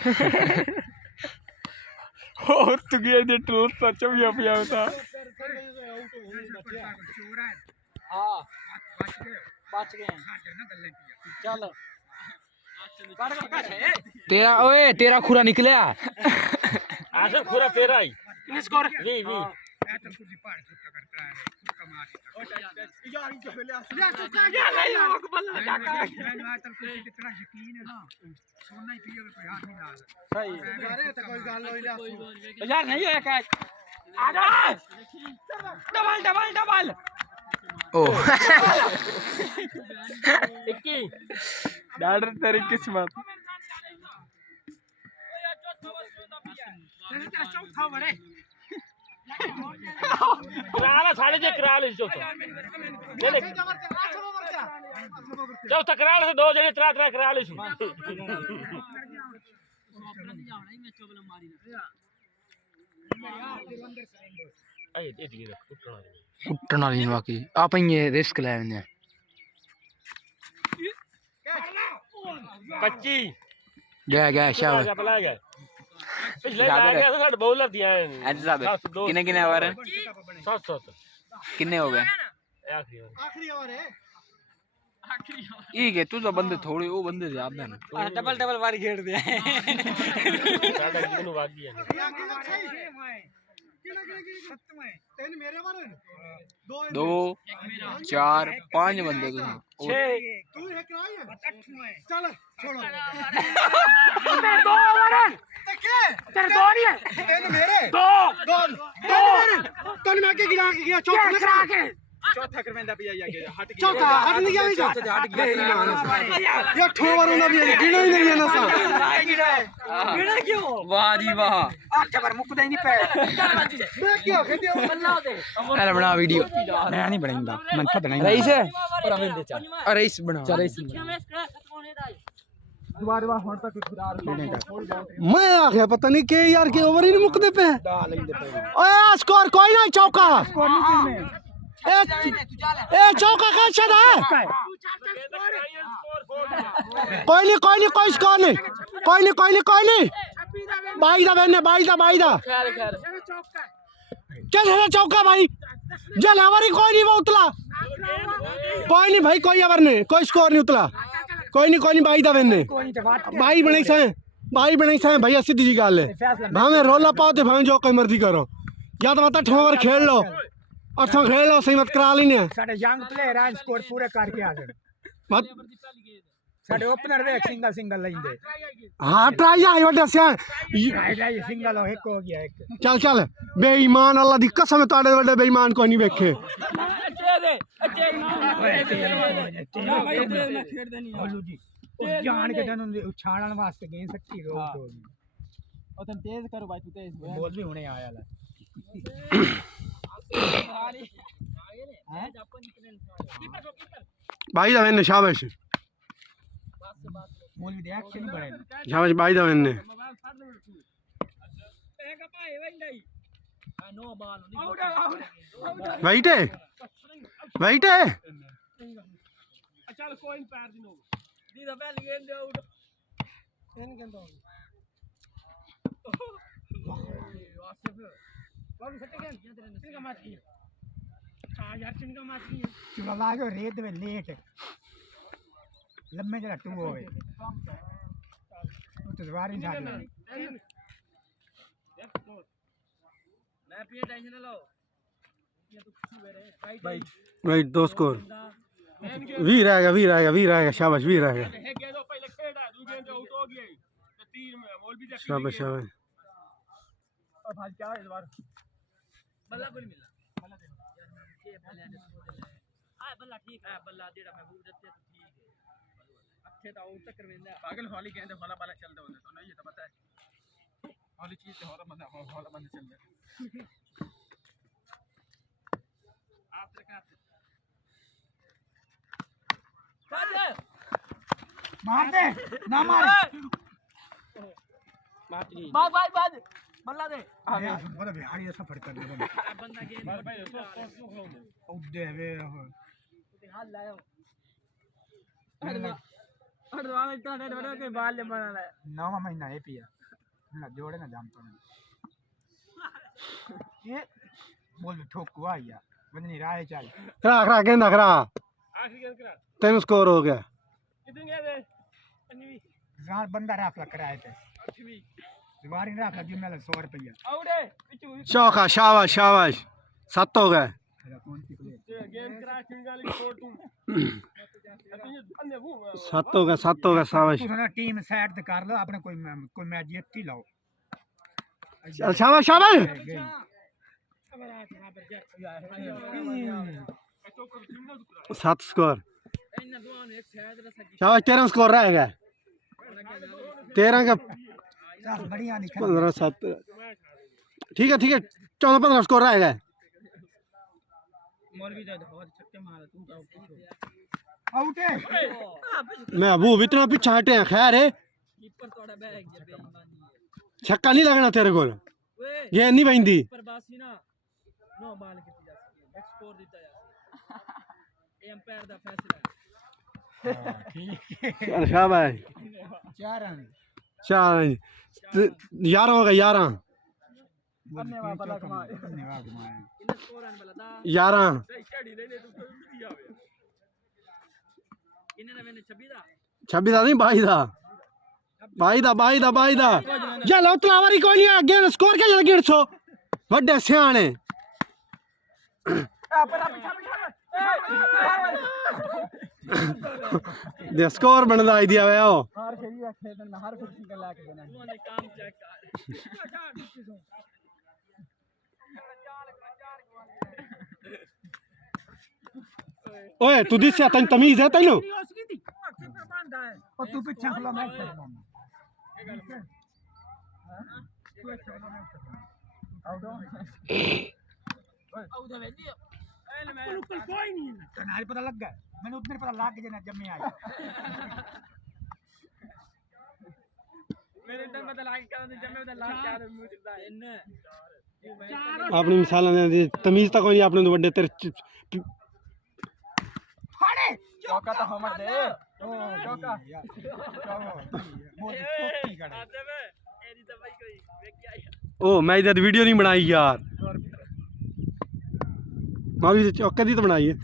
और तू गया दे टोल पर चमिया पिया होता हां बच गए चल तेरा ओए तेरा खुरा निकला आसम खुरा तेरा ही स्कोर जी जी यार नहीं है क्या आजा डबल डबल डबल ओ 21 डॉक्टर तेरी किस्मत चौथा बड़े कराला साढ़े जे कराल चौथा चौथा कराल से दो जने त्रा त्रा कराल छु आई ए जी उठना नहीं बाकी आप ही रिस्क ले ने 25 गया शाबाश पला गया पिछले आ गया तो साड बॉलर दिया आज साहब किने किने ओवर 700 किन्ने हो गए आखिरी ओवर है ई के तू तो बंदे थोड़े वो बंदे ज्यादा ना डबल डबल बारी घेर दिया साडा किनु भाग गया दो चार पांच बंदे तो 6 चल छोड़ो दो ओवर है तेरे दो नहीं है तीन मेरे दो दो दो तन में के गिरा के गया चौथा के चौथा करवेंदा भी आया गया हट गया चौथा हट नहीं गया हट गया ये ठोवर होना भी गिना ही नहीं है ना सा गिना क्यों वाह जी वाह आठ बार मुकदा ही नहीं पे क्यों खेदियो बल्ला दे अरे बना वीडियो मैं नहीं बनाऊंगा मन पता नहीं रईस है और अमिर दे चल रईस बना चल रईस दोबारा बार होता के खुदा मैं आ गया पता नहीं के यार के ओवर ही नहीं मुकदे पे ओए स्कोर कोई नहीं चौका ए चौका कैसा है कोई स्कोर नहीं कोई नहीं बाईदा बहने बाईदा चल है चौका भाई जल हमारी कोई नहीं वो उतला कोई नहीं भाई कोई ओवर नहीं कोई स्कोर नहीं उतला कोई नहीं बाईदा बहने भाई बनाई से भैया सीधी जी गल है भावे रोला पाओ तो भावे जो कोई मर्जी करो या तो बता ठोवर खेल लो असां खेल लो सही मत करा लेने साडे यंग प्लेयर आ स्कोर पूरे करके आ गए मत साडे ओपनर वे सिंगल लेंदे हां ट्राई आई वड्डा सिया राइट सिंगल हो एक हो गया एक चल चल बेईमान अल्लाह दी कसम तोड़े वड्डे बेईमान कोई नहीं वेखे जान के तन उछाड़न वास्ते गेंद सच्ची रोक हो गई और तुम तेज करो भाई तू तेज बॉल भी होने आया ला भाई दा मैंने शाबाश बॉल भी देख के नहीं बड़े शाबाश भाई दा मैंने वाइट है चल कोई पैर दी नो दी दा पहली गेंद दे आउट इन गेंद आउट बाबू सट्टे गेंद इनका मैच किया हां यार इनका मैच किया चलो लागो रेत में लेट लम्बे जरा टू होवे तो दवारी छाड़ ले मैं पे टेंशन लो ये तो खुशी मेरे राइट दो स्कोर वी रहेगा शाबाश वी रहेगा एक गेंद पहले खेड़ा दो गेंद आउट हो गई तो तीन में बॉल भी शाबाश शाबाश और भाग क्या इस बार बल्ला कोई मिला बल्ला दे ये बल्ला दे हां बल्ला ठीक है बल्ला देड़ा महबूब देते तो ठीक है अच्छे तो आउट तक करवेंदा पागल वाली गेंद वाला बाला चल दे तो नहीं ये तो पता है वाली चीज से वाला बंदा चल दे आप तक मार दे ना मार बाद बल्ला दे बड़ा बिहारी ऐसा फड़ कर दे बंदा गेंद उड़े वे हाथ लाया अडवान इतना डेड बड़ा के बाल ले बना है 9वां महीना है पिया ना जोड़े ना जाम पर ये बोल ठोक हुआ या बंदनी राय चल खरा गेंदा खरा आखिरी गेंद करा 3 स्कोर हो गया कितने गेंद है अन्वी जहां बंदा राफ कराए थे 8वीं दीवारी राफ लगी मेरे 100 रुपया आउट है पिचू चौका शाबाश 7 हो गए कौन सी प्लेयर गेंद करा चिंगाली फोड़ तू 7 हो गए शाबाश तू ना टीम सेट कर लो अपने कोई मैच जीत ही लाओ चल शाबाश 7 स्कोर शाबाश 13 स्कोर रहेगा 13 का 15 7 ठीक है 14-15 स्कोर रहेगा मौलवी दादा बहुत छक्के मारा तू तो आउट है मैं अबू इतना पीछे हटे हैं खैर है कीपर थोड़ा बैग जे बेईमानी है छक्का नहीं लगना तेरे को ये नहीं बंदी प्रवासी ना नो बाल की जाती है स्कोर देता है ये अंपायर दा फैसला ठीक चल शाबाश 4 रन 11 हो गए 11 धन्यवाद बला कमा धन्यवाद कमाए इन स्कोर रन बला दा 11 स्टडी ले ले तू दिया वे किने ने मैंने 26 दा नहीं 22 दा जा लौटला वारी कोई नहीं गेंद स्कोर के जरा 150 ਵੱਡੇ ਸਿਆਣੇ ਦੇ ਸਕੋਰ ਬਣਦਾ ਆਈਡੀਆ ਵੇ ਉਹ हार खेली खेलने में हर कुछ का लाके देना तूने काम चेक कर ओए तू दिस तन तमीज है तैनू और तू पीछे खलो मैं करना आउट आउट है जी बिल्कुल कोई नहीं है तनाई पता लग गया मैंने उतने पता लग गया जब मैं आया मेरे टाइम पता लग गया जब मैं लाग क्या मुझदा इन अपनी मिसालां दे तमीज तक कोई अपने तो बड़े तेरे फाड़े चौका तो हमर दे ओ चौका मोर टोपी गड़ा आते में एदी तो भाई कोई देख के आया ओ मैं इधर वीडियो नहीं बनाई यार भाभी चौके दी तो बनाई है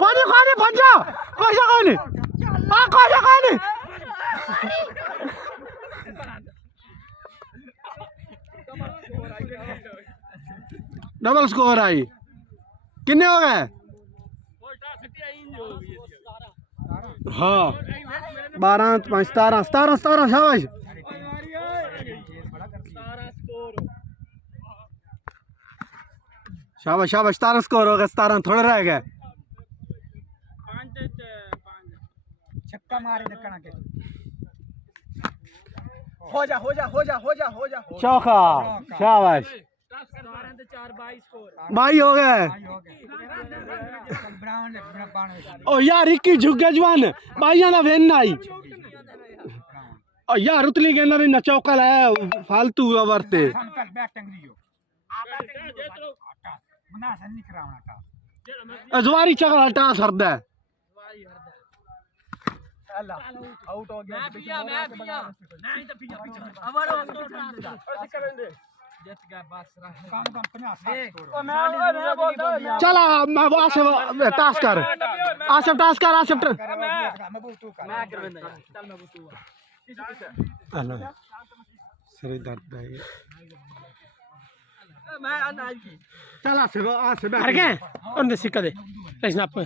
पानी खाने भंजा कोई खाने आ कोई खाने डबल स्कोर आई किन्ने हो गए हाँ 12 5 17 17 17 शाबाश शाबाश शाबाश 17 स्कोर हो गया 17 थोड़े रह गए छक्का मारे धक्का के हो जा हो जा हो जा हो जा हो जा चौका शाबाश 22 हो गए ओ यार इक्की झुक गया जवान भाइयों का विन आई ओ यार उतली गेंदा ने न चौका लाया फालतू वरते जवारी चकला टास हरदा आउट हो गया चला आसिफ टास कर आसिफ टास कर आसिफ चल आसिफ आसिफ अरे क्या उन्हें सिक्का दे लेकिन आप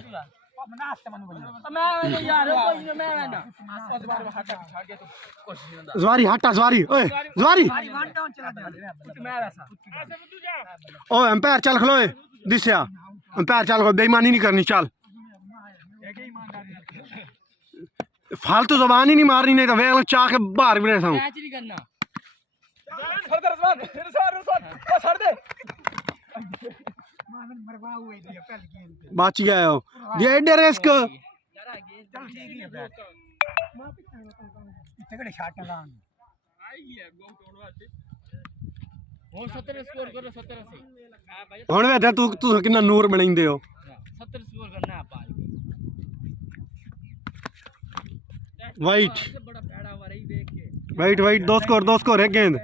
ज़वारी हटा ज़वारी ओए ज़वारी ओ एम्पायर चल खलोए दिसया एम्पायर चल बेईमानी नहीं करनी चल फालतू जबान ही नहीं मारनी नहीं तो वेल चाह के बाहर भी नहीं साऊं बच गया हो ये एडे रिस्क हुण वे तू तू कितना नूर बनाइंदे हो 70 स्कोर करना है वाइट वाइट वाइट दो स्कोर एक गेंद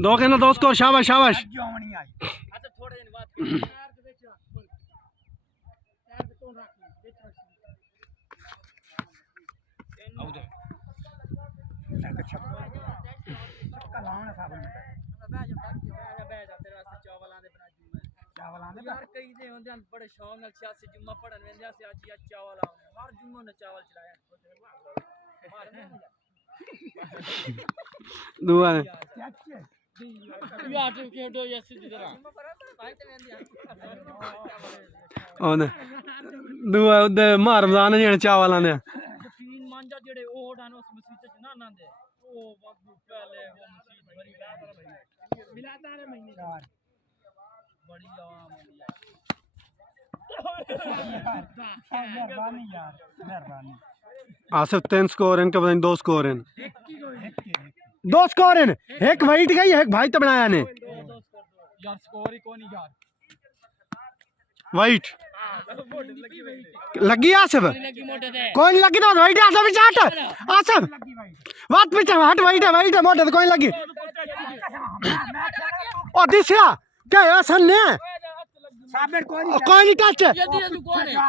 दो गेंद दो स्कोर शाबाश शाबाश यार कई दे होंदे बड़े शौक नाल सियासी जुम्मा पढ़न वेंदे से आज चावल हर जुम्मा ने चावल चलाया दुआ यार तो केडो या सीधी तरह ओने दुआ उदे मार रमजान जेने चावल आने तीन मांजा जेड़े ओड आन उस मस्जिद च ना नांदे ओ वक्त पहले वो मस्जिद भरी मिलाता रे महीने बड़ी आवाम मेहरबानी यार मेहरबानी आसिफ 10 स्कोर इनके पता नहीं 2 स्कोर हैं 2 स्कोर हैं एक वाइट गई एक भाई तो बनाया ने यार स्कोर ही कोनी यार वाइट लगी आसिफ कोई नहीं लगी तो वाइट आसिफ पीछे हट आसिफ बात पीछे हट वाइट है मोटे तो कोई नहीं लगी ओ दिसया क्या है सन ने साबिर कोनी कोई नहीं टच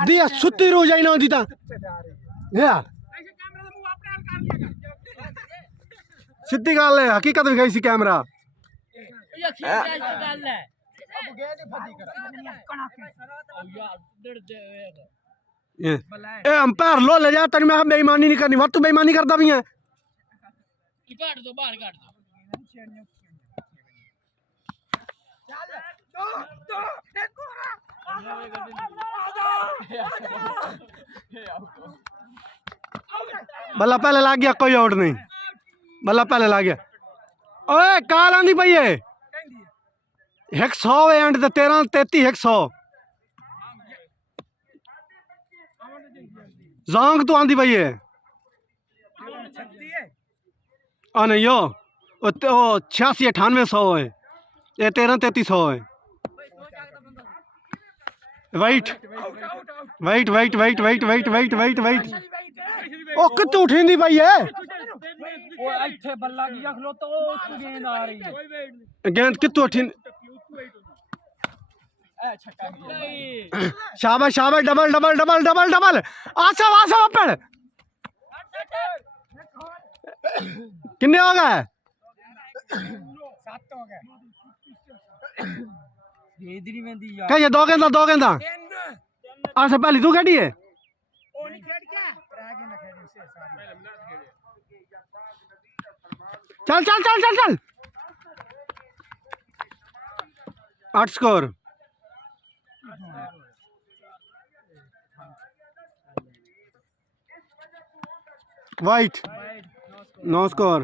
दिया सुत्ती रो जाई ना दीता यार सीधी गल है हकीकत भी गई सी कैमरा ए अंपायर लो ले जा तेरी मैं बेईमानी नहीं करनी वक्त बेईमानी करता भी है काट दो बाहर काट दो बल्ला पहले लग गया कोई आउट नहीं बल्ला पहले लग गया ओए काल आंदी पई है 100 एंड ते 13 33 100 जांग तो आंदी पई है आ नहीं यो 86 98 100 है ये 13 33 100 है white white white white white white white white white ओ कितों उठेंदी पई है ओ ਇੱਥੇ ਬੱਲਾ ਕੀ ਖਲੋ ਤੋ ਉੱਥੇ ਗੇਂਦ ਆ ਰਹੀ ਹੈ गेंद कितों उठी शाबाश शाबाश double double double double double Asif Asif अपन किन्ने हो गए? 7 हो गए इधर ही मेंदी यार कहिए दो गेंदा अच्छा पहली तू खेडी है ओ नहीं खेड क्या आगे ना खेडी से सारी चल चल चल चल चल 8 स्कोर वाइट 9 स्कोर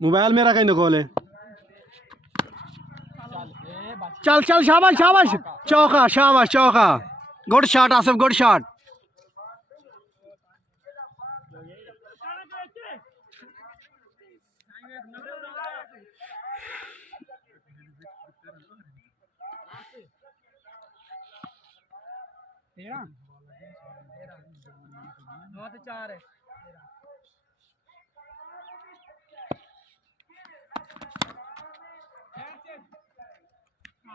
मोबाइल मेरा कहीं खोले चल चल शाबाश शाबाश चौका शाबाश चौका good shot Asif good shot तेरा 9 तो 4 है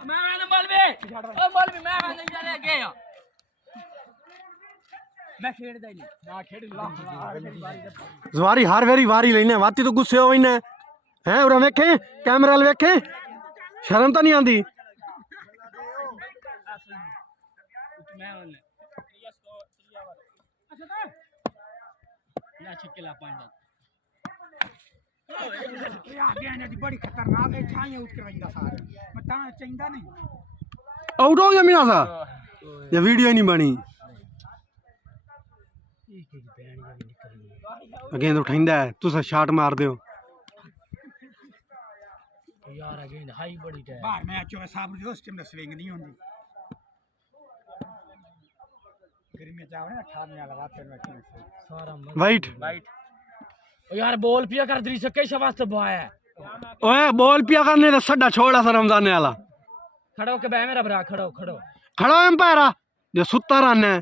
मैं बॉल में मैं नहीं चले गया मैं खेड़दा ही नहीं ना खेड़ जवारी हर वेरी वारी लेने वाती तो गुस्से हो इने हैं और वेखे कैमरा वाले वेखे शर्म तो नहीं आंदी मैं ना छक्के पॉइंट आगे दी बड़ी खतरनाक है छाई उठ के रहिंदा सारे मैं ता चंदा नहीं आउट हो गया मीना सा ये वीडियो नहीं बनी अगेंद उठाइंदा है तुसा शॉट मार दो यार अगेंद हाई बड़ी है बाहर मैं चो साहब जो उस टाइम स्विंग नहीं होंदी गर्मी जावे ना ठार में लगाते में सारा वाइट यार बॉल पिया कर दरी से कैसे वास्ते बाया ओए बॉल पिया करने तो सड्डा छोड़ा सा रमजान वाला खड़ो के बे मेरा भरा खड़ो एम्पायर जो सुता रन है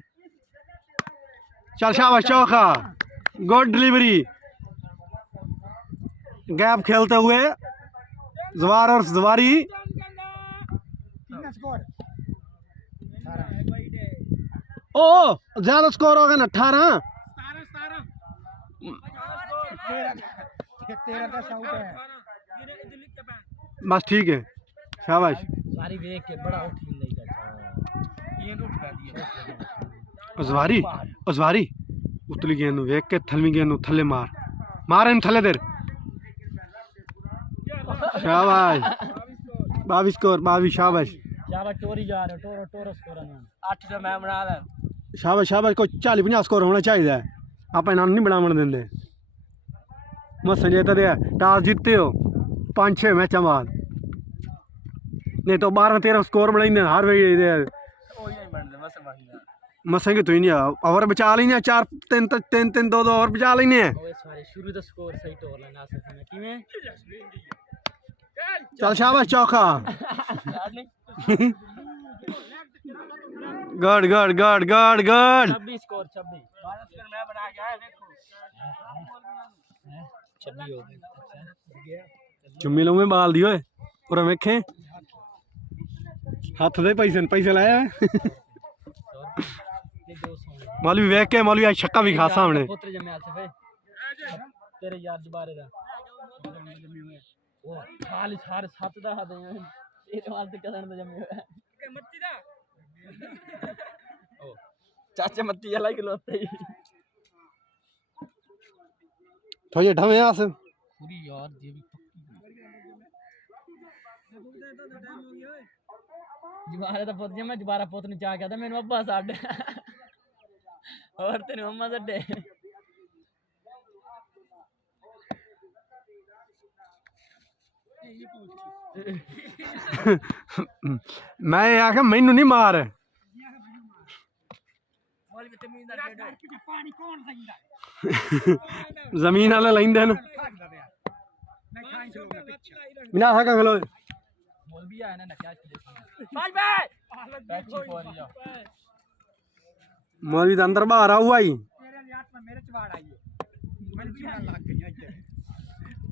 चल शाबाश चौका गुड डिलीवरी गैप खेलते हुए जवार और जवारी कितना स्कोर ओ ज्यादा स्कोर हो गया ना 18 13 का आउट है बस ठीक है शाबाश सारी देख के बड़ा उठ नहीं जाता ये उठ कर दिया जवारी उतली गेंद वेख के थलवी गेंद थले मार इन थले देर शाबाश 22 स्कोर 22 शाबाश टोरी जा रहे टोरो स्कोर 8 जो मैं बना दा शाबाश कोई 40-50 स्कोर होना चाहिए आप इन्होंने नहीं बनावन देंगे मत संजय दे टॉस जीतते हो 5-6 मैचों बाद नहीं तो 12-13 स्कोर बनाई हर वे मसेंगे तो ही नहीं ओवर बचा लेने 4-3 2 ओवर बचा लेने शुरू तो स्कोर सही टोर लेना किवें चल शाबाश चौका गुड 26 स्कोर 26 मैं बना गया है देखो 26 हो गया चुम्मी लूं में बाल दियो और वेखे हाथ दे पैसे लाया मौलवी वेख के मौलवी आज छक्का भी खासा हमने पुत्र जमे तेरे यार दोबारे दा ओ खाली सारे 7 दा दे ये वाल ते कदन दा जमे होया मत्ती दा ओ चाचा मत्ती वाला किलो होता ही तो ये ढमे आस पूरी यार ये भी जुबारे दा पुत जमे जुबारा पुत नु चा कहदा मेनू अब्बा साडे और तेरे मम्मा साडे मैं आखे मैनू नहीं मार जमीन वाले लेंदे न बिना हाका खलो बोल भी आया ना क्या बाय बाय मौलवी तो अंदर बाहर हुआ ही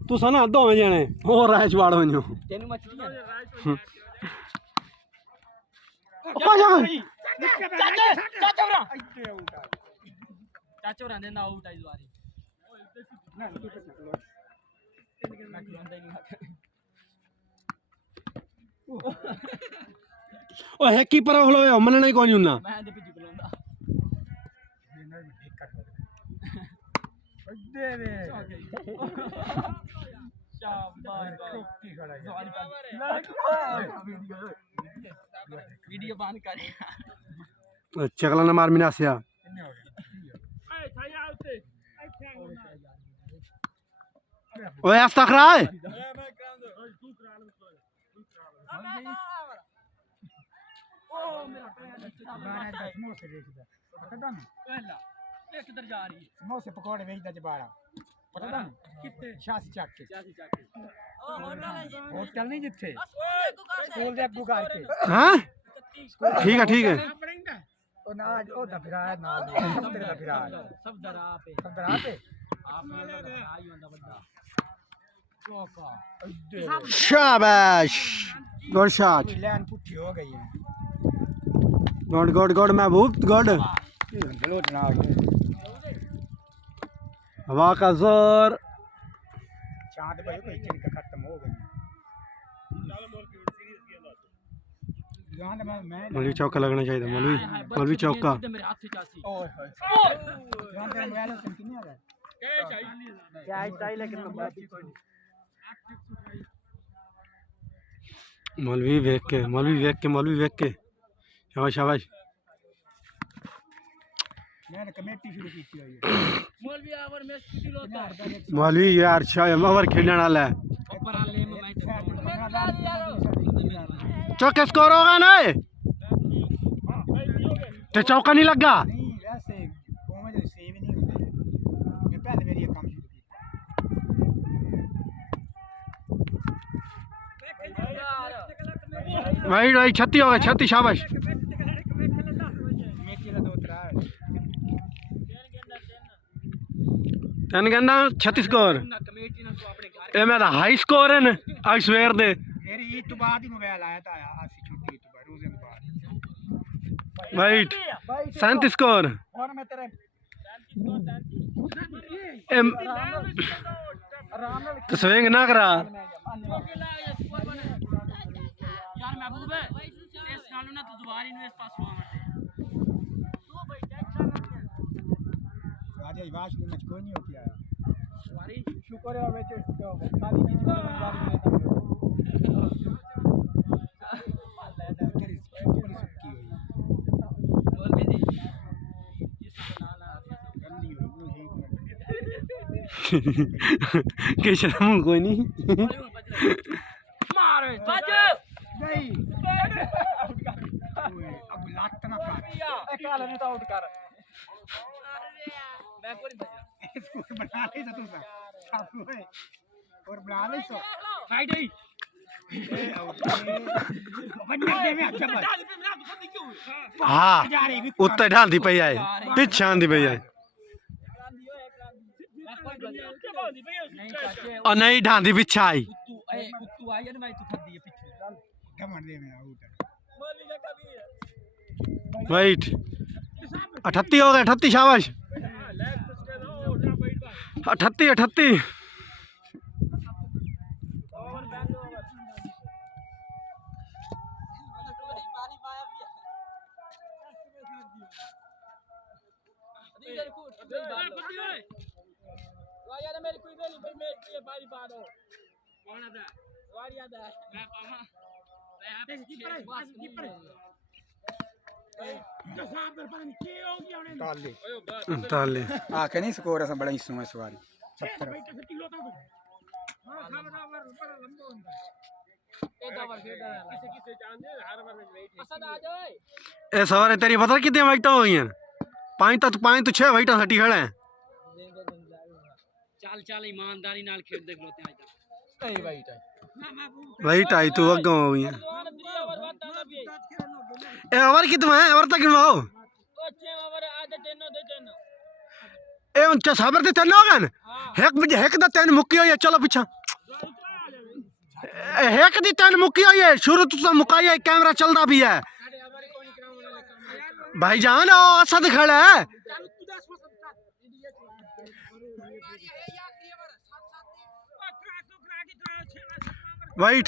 तू सना दो में जाने और राय चवाड़ वनो तेनु मछली चाचो रहने ना आउट आई दुआरी ओ है की पर होलो मन नहीं कोनी उन्ना मैं दे पिछु खलोंदा दे दे शाबाश वीडियो बंद कर चकला न मार मिनासिया ओए अस्तखरा है किधर जा रही है समोसे पकौड़े बेचदा जबाड़ा पता ना कितने 86 ਚੱਕ ਕੇ होटल नहीं जिथे स्कूल दे अग्गू करके हां ठीक है ओ ना ओ दा फिरा ना तेरे दा फिरा सब दरा पे आप आई होंदा बंदा चौका शाबाश गुड शॉट लाइन पुठी हो गई है गुड महबूब गुड गलोच ना हवा का जोर चांद भाई कोई चिन का खत्म हो गई मौलवी चौका लगना चाहिए मौलवी चौका मेरे हाथ से चासी ओए होए जान तेरे मोबाइल में कितनी आ रहा है क्या चाहिए लेकिन नंबर कोई मौलवी देख के शाबाश मैंने कमेटी शुरू की थी मौलवी आवर में स्कूटी लोता मौलवी यार ओवर खेलने वाला है ऊपर आ ले मैं चौके स्कोर होगा ना ते चौका नहीं लगा नहीं वैसे कोमे जो सेम ही नहीं होते मैं पहले मेरी ये काम शुरू की भाई 36 हो गए 36 शाबाश कमेटी का 2-3 तन कहना 36 स्कोर कमेटी ना तो अपने घर ए मेरा हाई स्कोर है ना आज सवेर दे मेरी ईद तो बाद ही मोबाइल आया था आसी छुट्टी तो बाद रोजे के बाद वाइट 37 स्कोर और मैं तेरे तो स्विंग ना करा यार महबूब है इस नालों ना तो जुबारी नु इस पास हुआ आज ये वाश में कोई नहीं होती आया जुबारी शुक्र है मैं तो खाली की कैसे मुंह कोई नहीं मारे बज नहीं अब लात ना कर ए काल ने तो आउट कर मैं कोई बज इसको बना ले तो तू साफ है और बना ले सो साइड ही बन्ने में अच्छा बस हाँ उत्ते ढांदी पई आए पिछे आंदी पई आए और नहीं ढांदी पिछे आई उत्तू आई ना भाई तू खदी है पीछे कमर दे में आउट वाइट 38 हो गए 38 शाबाश 38 मेरी कोई नहीं भाई मैं ये बारी बारो कौन आता है वारी आता है मैं पामा मैं यहां पे कीपर जो साहब पर पता नहीं क्या हो गया उन्हें ताले आ के नहीं स्कोर है बड़ा हिस्सों में सवारी 70 हां सामने ऊपर लंबा होता है एक ओवर खेलता है किसे जान दे हर ओवर में वेट असद आ जाए ए सवारे तेरी पता कितने वाइटा हुई हैं 5 तो 6 वाइटा सटी खड़े हैं चाल ईमानदारी नाल खेल देख लोते आज तक ए वाइट आई तू अगो हुई हैं ए ओवर कितना है ओवर तक गिनवाओ ए उनचा साबर ते तन हो गन हेक दा तन मुक्की होई है चलो पीछा हेक दी तन मुक्की होई है शुरू तो मुकाई है कैमरा चलदा भी है भाईजान ओ असद खड़ा है वाइट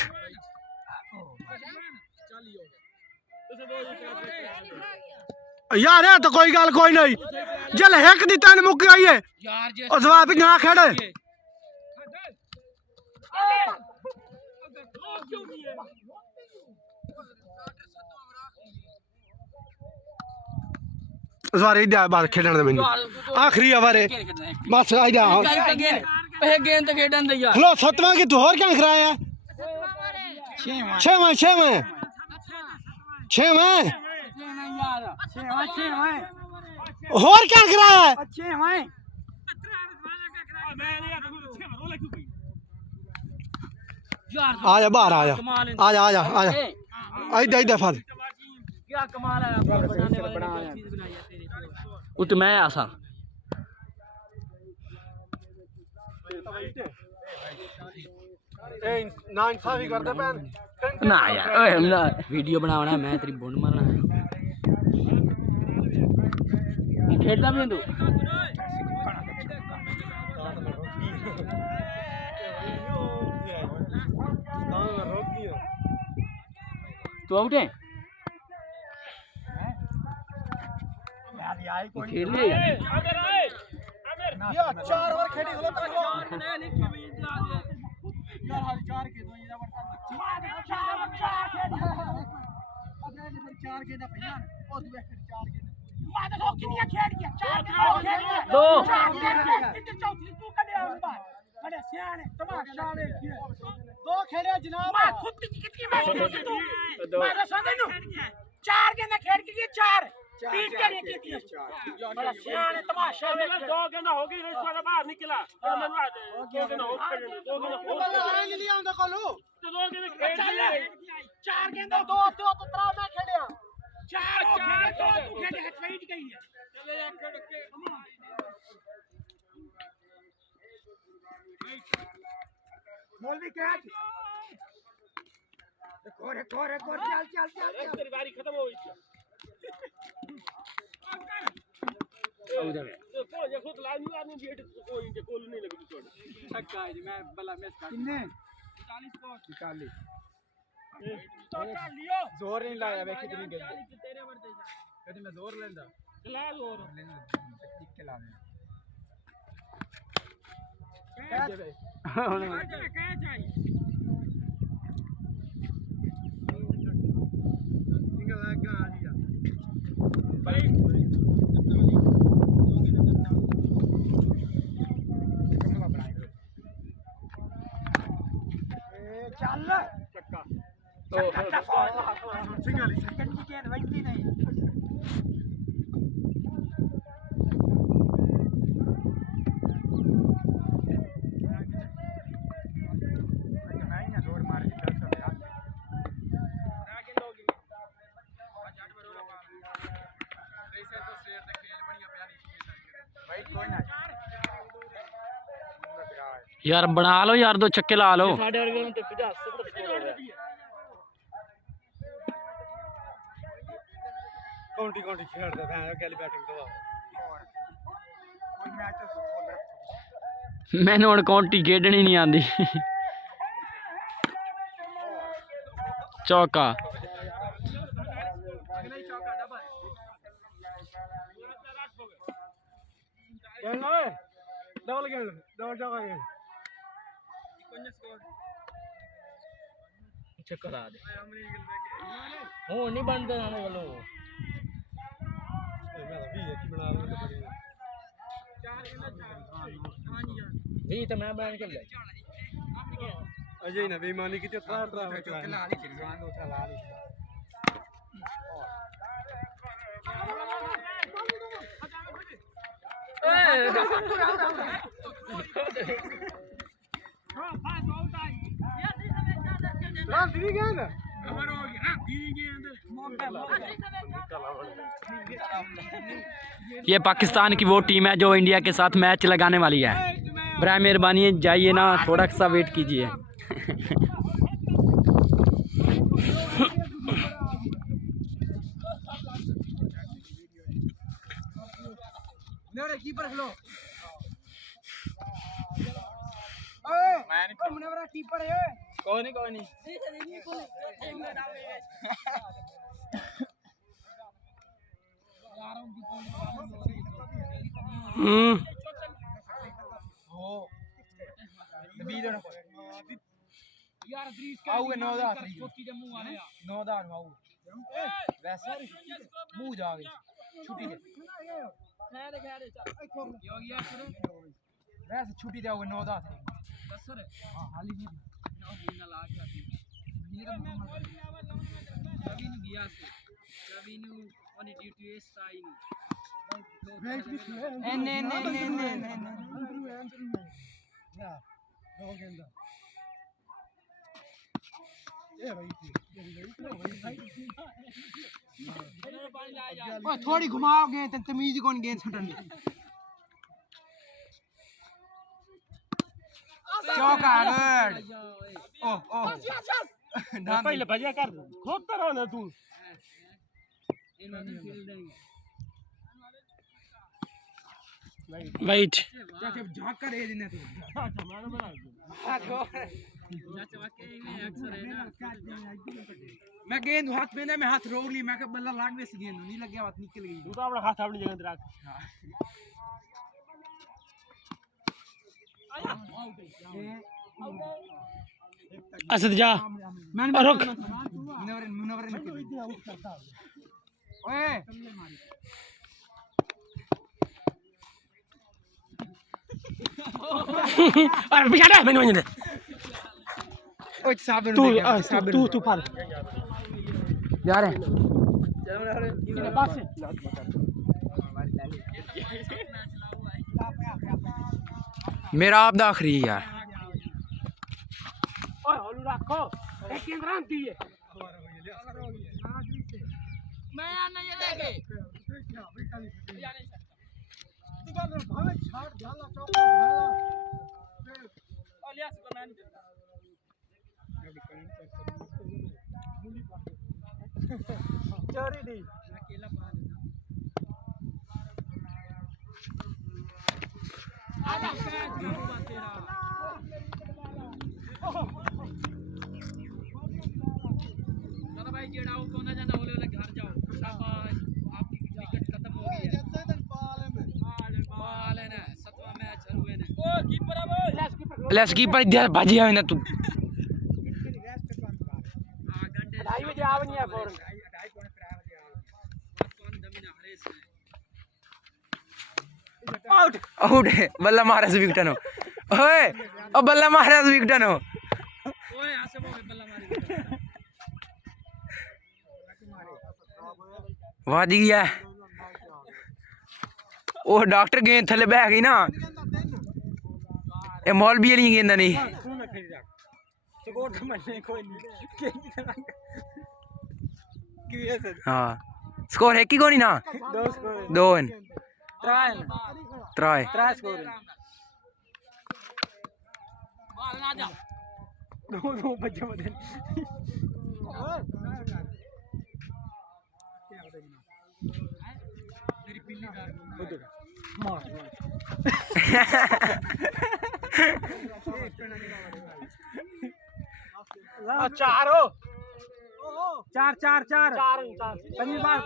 यार है तो कोई गल कोई नहीं जल एक दी तन मुक गई है और जवाब ना खड़े सारे इधर बात खेलने दे मैनू आखिरी ओवर है बस आ जा गेंद खेडन दे यार लो सतवां की तू और क्या कराया छेवां छेवां छेवां और क्या कराया आ जा बाहर आ जा आ जा आ जा आ जा इधर इधर फल क्या कमाल है बनाने वाले चीज बनाई है तेरे उत मैं आसा ए ना इंसाफी कर दे बहन ना यार ओए ना वीडियो बनावना है मैं तेरी बुन मारना है खेलता भी तू तू आउट है खेल ले यार 4 ओवर खेली हो तो यार हाल 4 के दो ये बड़ा 4 के ना भैया ओ तू 4 के मां तो कितनी खेल गया 4 खेल गया दो चौथी तू कड़े आ बाहर बड़े सियाने तमाशा देखिए 2 खेले जनाब मां खुद कितनी मैच तू मैं दसा देनु 4 के ना खेल के 4 पीट के लेके दिया बड़ा सियाने तमाशा देख 2 गेंद हो गई रेस वाला बाहर निकला और मैंने 2 गेंद हो गए 2 गेंद हो गए नहीं आंदा कोलू तो 2 गेंद खेल 4 गेंद 2 तो 3 मैं खेलिया 4 तू खेले है ट्रेड गई है चले जा खेल के मौलवी कैच कोरे कोरे कोरे चल चल चल तेरी बारी खत्म हो गई तो को जे खुद लाइन आदमी गेट कोई जे गोल नहीं लगी छोड़ छक्का है जी मैं भला मैच का कितने 40 को 40 तो चल लियो जोर नहीं लाया वे कितनी गई तेरे वर्दे कहते मैं जोर लेंदा ला जोर टिक के ला क्या चाहिए सिंगल लगा आ गया भाई चल चक्का सिंगल सेकंड की गेंद बजती नहीं यार बना लो यार 2 छक्के ला लो साढ़े 8 गेंद पे 50 स्कोर हो गया कौंटी कौंटी खेलदा है गैली बैटिंग तो कोई मैच तो मैंने हुण काउंटी खेडनी नहीं आंदी चौका डबल गेंद डबल चौका गेंद छक्का ला दे हो नहीं बनते आने वालों मैं तो भी की बना रहा हूं बड़ी 4 गेंद भी तो मैं बना के ले अजय ने बेईमानी की तो ट्रा ला ली खिलवान दो ला ली राम धीरे गेंद कवर हो गया धीरे गेंद ये पाकिस्तान की वो टीम है जो इंडिया के साथ मैच लगाने वाली है बराए मेहरबानी जाइए ना थोड़ा सा वेट कीजिए कीपर खलो ओए मैं नहीं कीपर है कोई नहीं यार आओगे 9 आओ वैसे मुंह जाओगे छुट्टी दे वैसे छुट्टी दे आओगे 9 सर हां हाली नहीं ना लाग मेरा कभी गया से कभी ऑन ड्यूटी स्टाइल नहीं या दो गेंदा थोड़ी घुमाओगे तो तमीज कौन गेंद छुटनी चौका गुड ओ पहले भजिया कर खोदता रहो ना तू वाइट चाचा झाक कर दे देना तू अच्छा मैंने बना मैं गेंद हाथ में मैं हाथ रोक ली मैं बल्ला लागने से गेंद नहीं लग गया बात निकल गई तू तो अपना हाथ अपनी जगह रख असद जा मैंने रुक मुनवर निकल ओए और पिछाड़ा मैंने वजन ओए साबन तू फाड़ जा रहे मेरा आप आखिरी यार ओए होलू रखो एक केंद्र आंती है मैं आना ये लेके तू कर भावे छाड़ झाला चौका झाला ओलिया सुपरमैन चोरी दी मैं अकेला पा देता आजा तेरा चलो भाई जेड़ाओ कोना जाना होले वाले घर जाओ शाबाश आपकी टिकट खत्म हो गई है बाल है ना 7वां मैच हुए ने ओ कीपर अब लेट्स कीपर इधर भाजी है ना तू हां घंटे 2:30 बजे आवनी है फौरन 2:30 बजे आओ कौन जमीन हरे से आउट आउट बल्ला मारा से विकेट नो ओए ओ बल्ला मारा से विकेट नो ओए आसे बल्ला मारी वाज गया ओ डॉक्टर गेंद थले बह गई ना ए मौलवी वाली गेंद नहीं स्कोर तो मरने कोई नहीं हां स्कोर है कि कोनी ना दो ट्राई स्कोर बाल ना जा दो बच्चे बदन मेरी पिल्ली का मार चार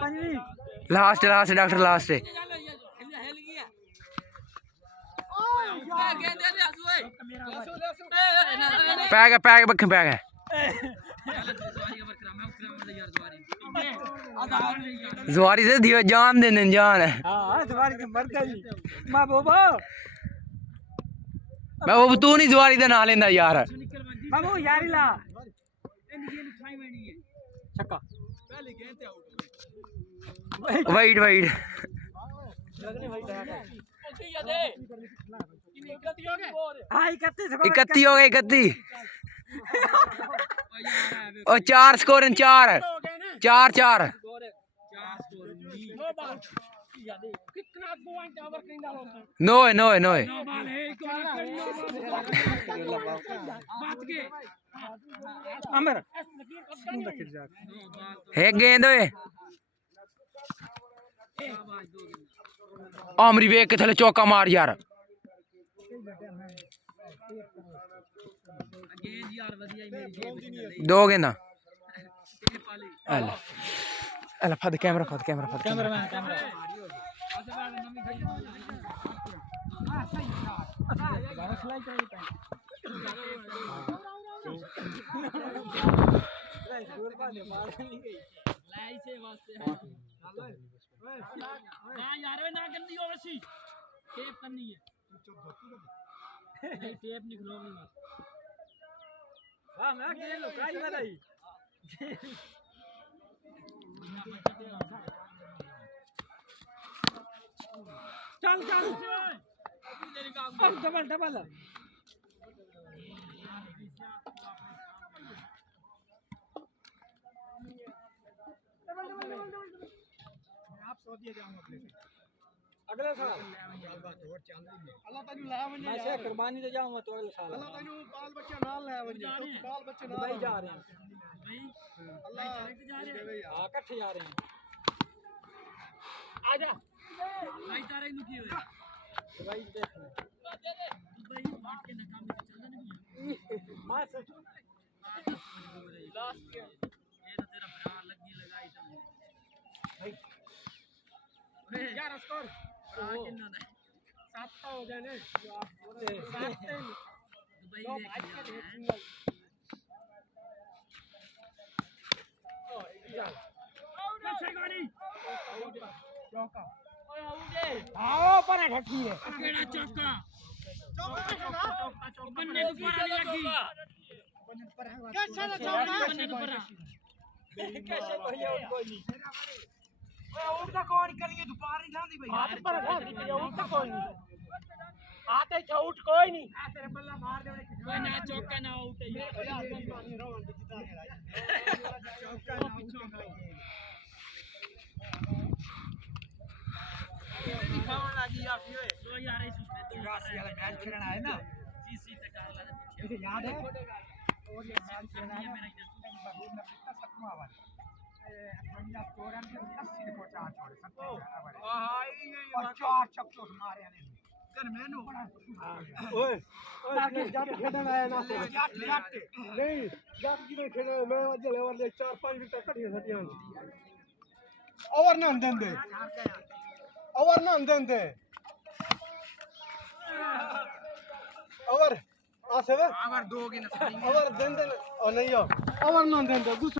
पंजवी लास्ट डॉक्टर लास्ट है पैग बख पैग है ज़वारी से दियो जान देने जान हां ज़वारी के मर गई मां बाबा मैं वो तू नहीं ज़वारी दे ना लेंदा यार बाबू यारी ला इन गेंद खाई में नहीं है छक्का पहले गेंद ते आउट वाइड लगने वाइड है ओके या दे इन 31 हो गए हां 31 हो गए 31 और 4 स्कोर इन 4 कितना पॉइंट ओवर करेंगे नो है बात के अमर है गेंद ओए आमरी वेख के थले चौका मार यार गेंद या दो गेंदा अला फद कैमरा फद कैमरामैन कैमरा यार ना गंदी हो वैसी टेप करनी है नहीं टेप निकलोगी मत हां मैं खेल लो काई वाली चल चल डबल डबल आप सो दिए जाऊंगा अपने अगले साल अल्लाह ताला ला वने मैं से कुर्बानी दे जाऊंगा तो अगले साल अल्लाह ताला बाल बच्चे नाल ला वने तो बाल बच्चे नाल भाई जा रहे हैं भाई अल्लाह जा रहे हैं हां इकट्ठे जा रहे हैं आजा भाई तारे नु की होया भाई देख भाई मार के नाकाम में चलना नहीं मार से लास्ट ये तो तेरा भरा लगी लगाई तुमने भाई यार स्कोर कितना है 7 हो गए ने 7 दुबई लेके जा चौका ओए आउटे आओ पर ठठी है केड़ा चौका चौका बन्ने पर लगी कैसे चौका बन्ने पर कैसे कोई नहीं आउट का कौन करेंगे दोपहर नहीं जांदी भाई हाथ पर आउट का कोई नहीं आते आउट कोई नहीं तेरे बल्ला मार दे कोई ना चौका ना आउट है चौका ना दिखावन लगी यार ये लो यार इस उसने तो राशि वाला मैच खेलना है ना सीसी तक डाला पीछे याद है और ये मैच खेलना है मेरा इधर बहुत लगता सकमा वाला अपना स्कोर है 80 को 4 छोड़े सकते हैं हां और 4 छक्के मारे ने कर मैनो ओए ओए जाके खेलना है ना नहीं जाके की खेलना मैं आज लेवर ले 4-5 विकेट कटिए सटियां ओवर ना देंदे ओवर ना देंदे ओवर आसे ओवर 2 की ना ओवर देंदे और नहीं ओवर ना देंदे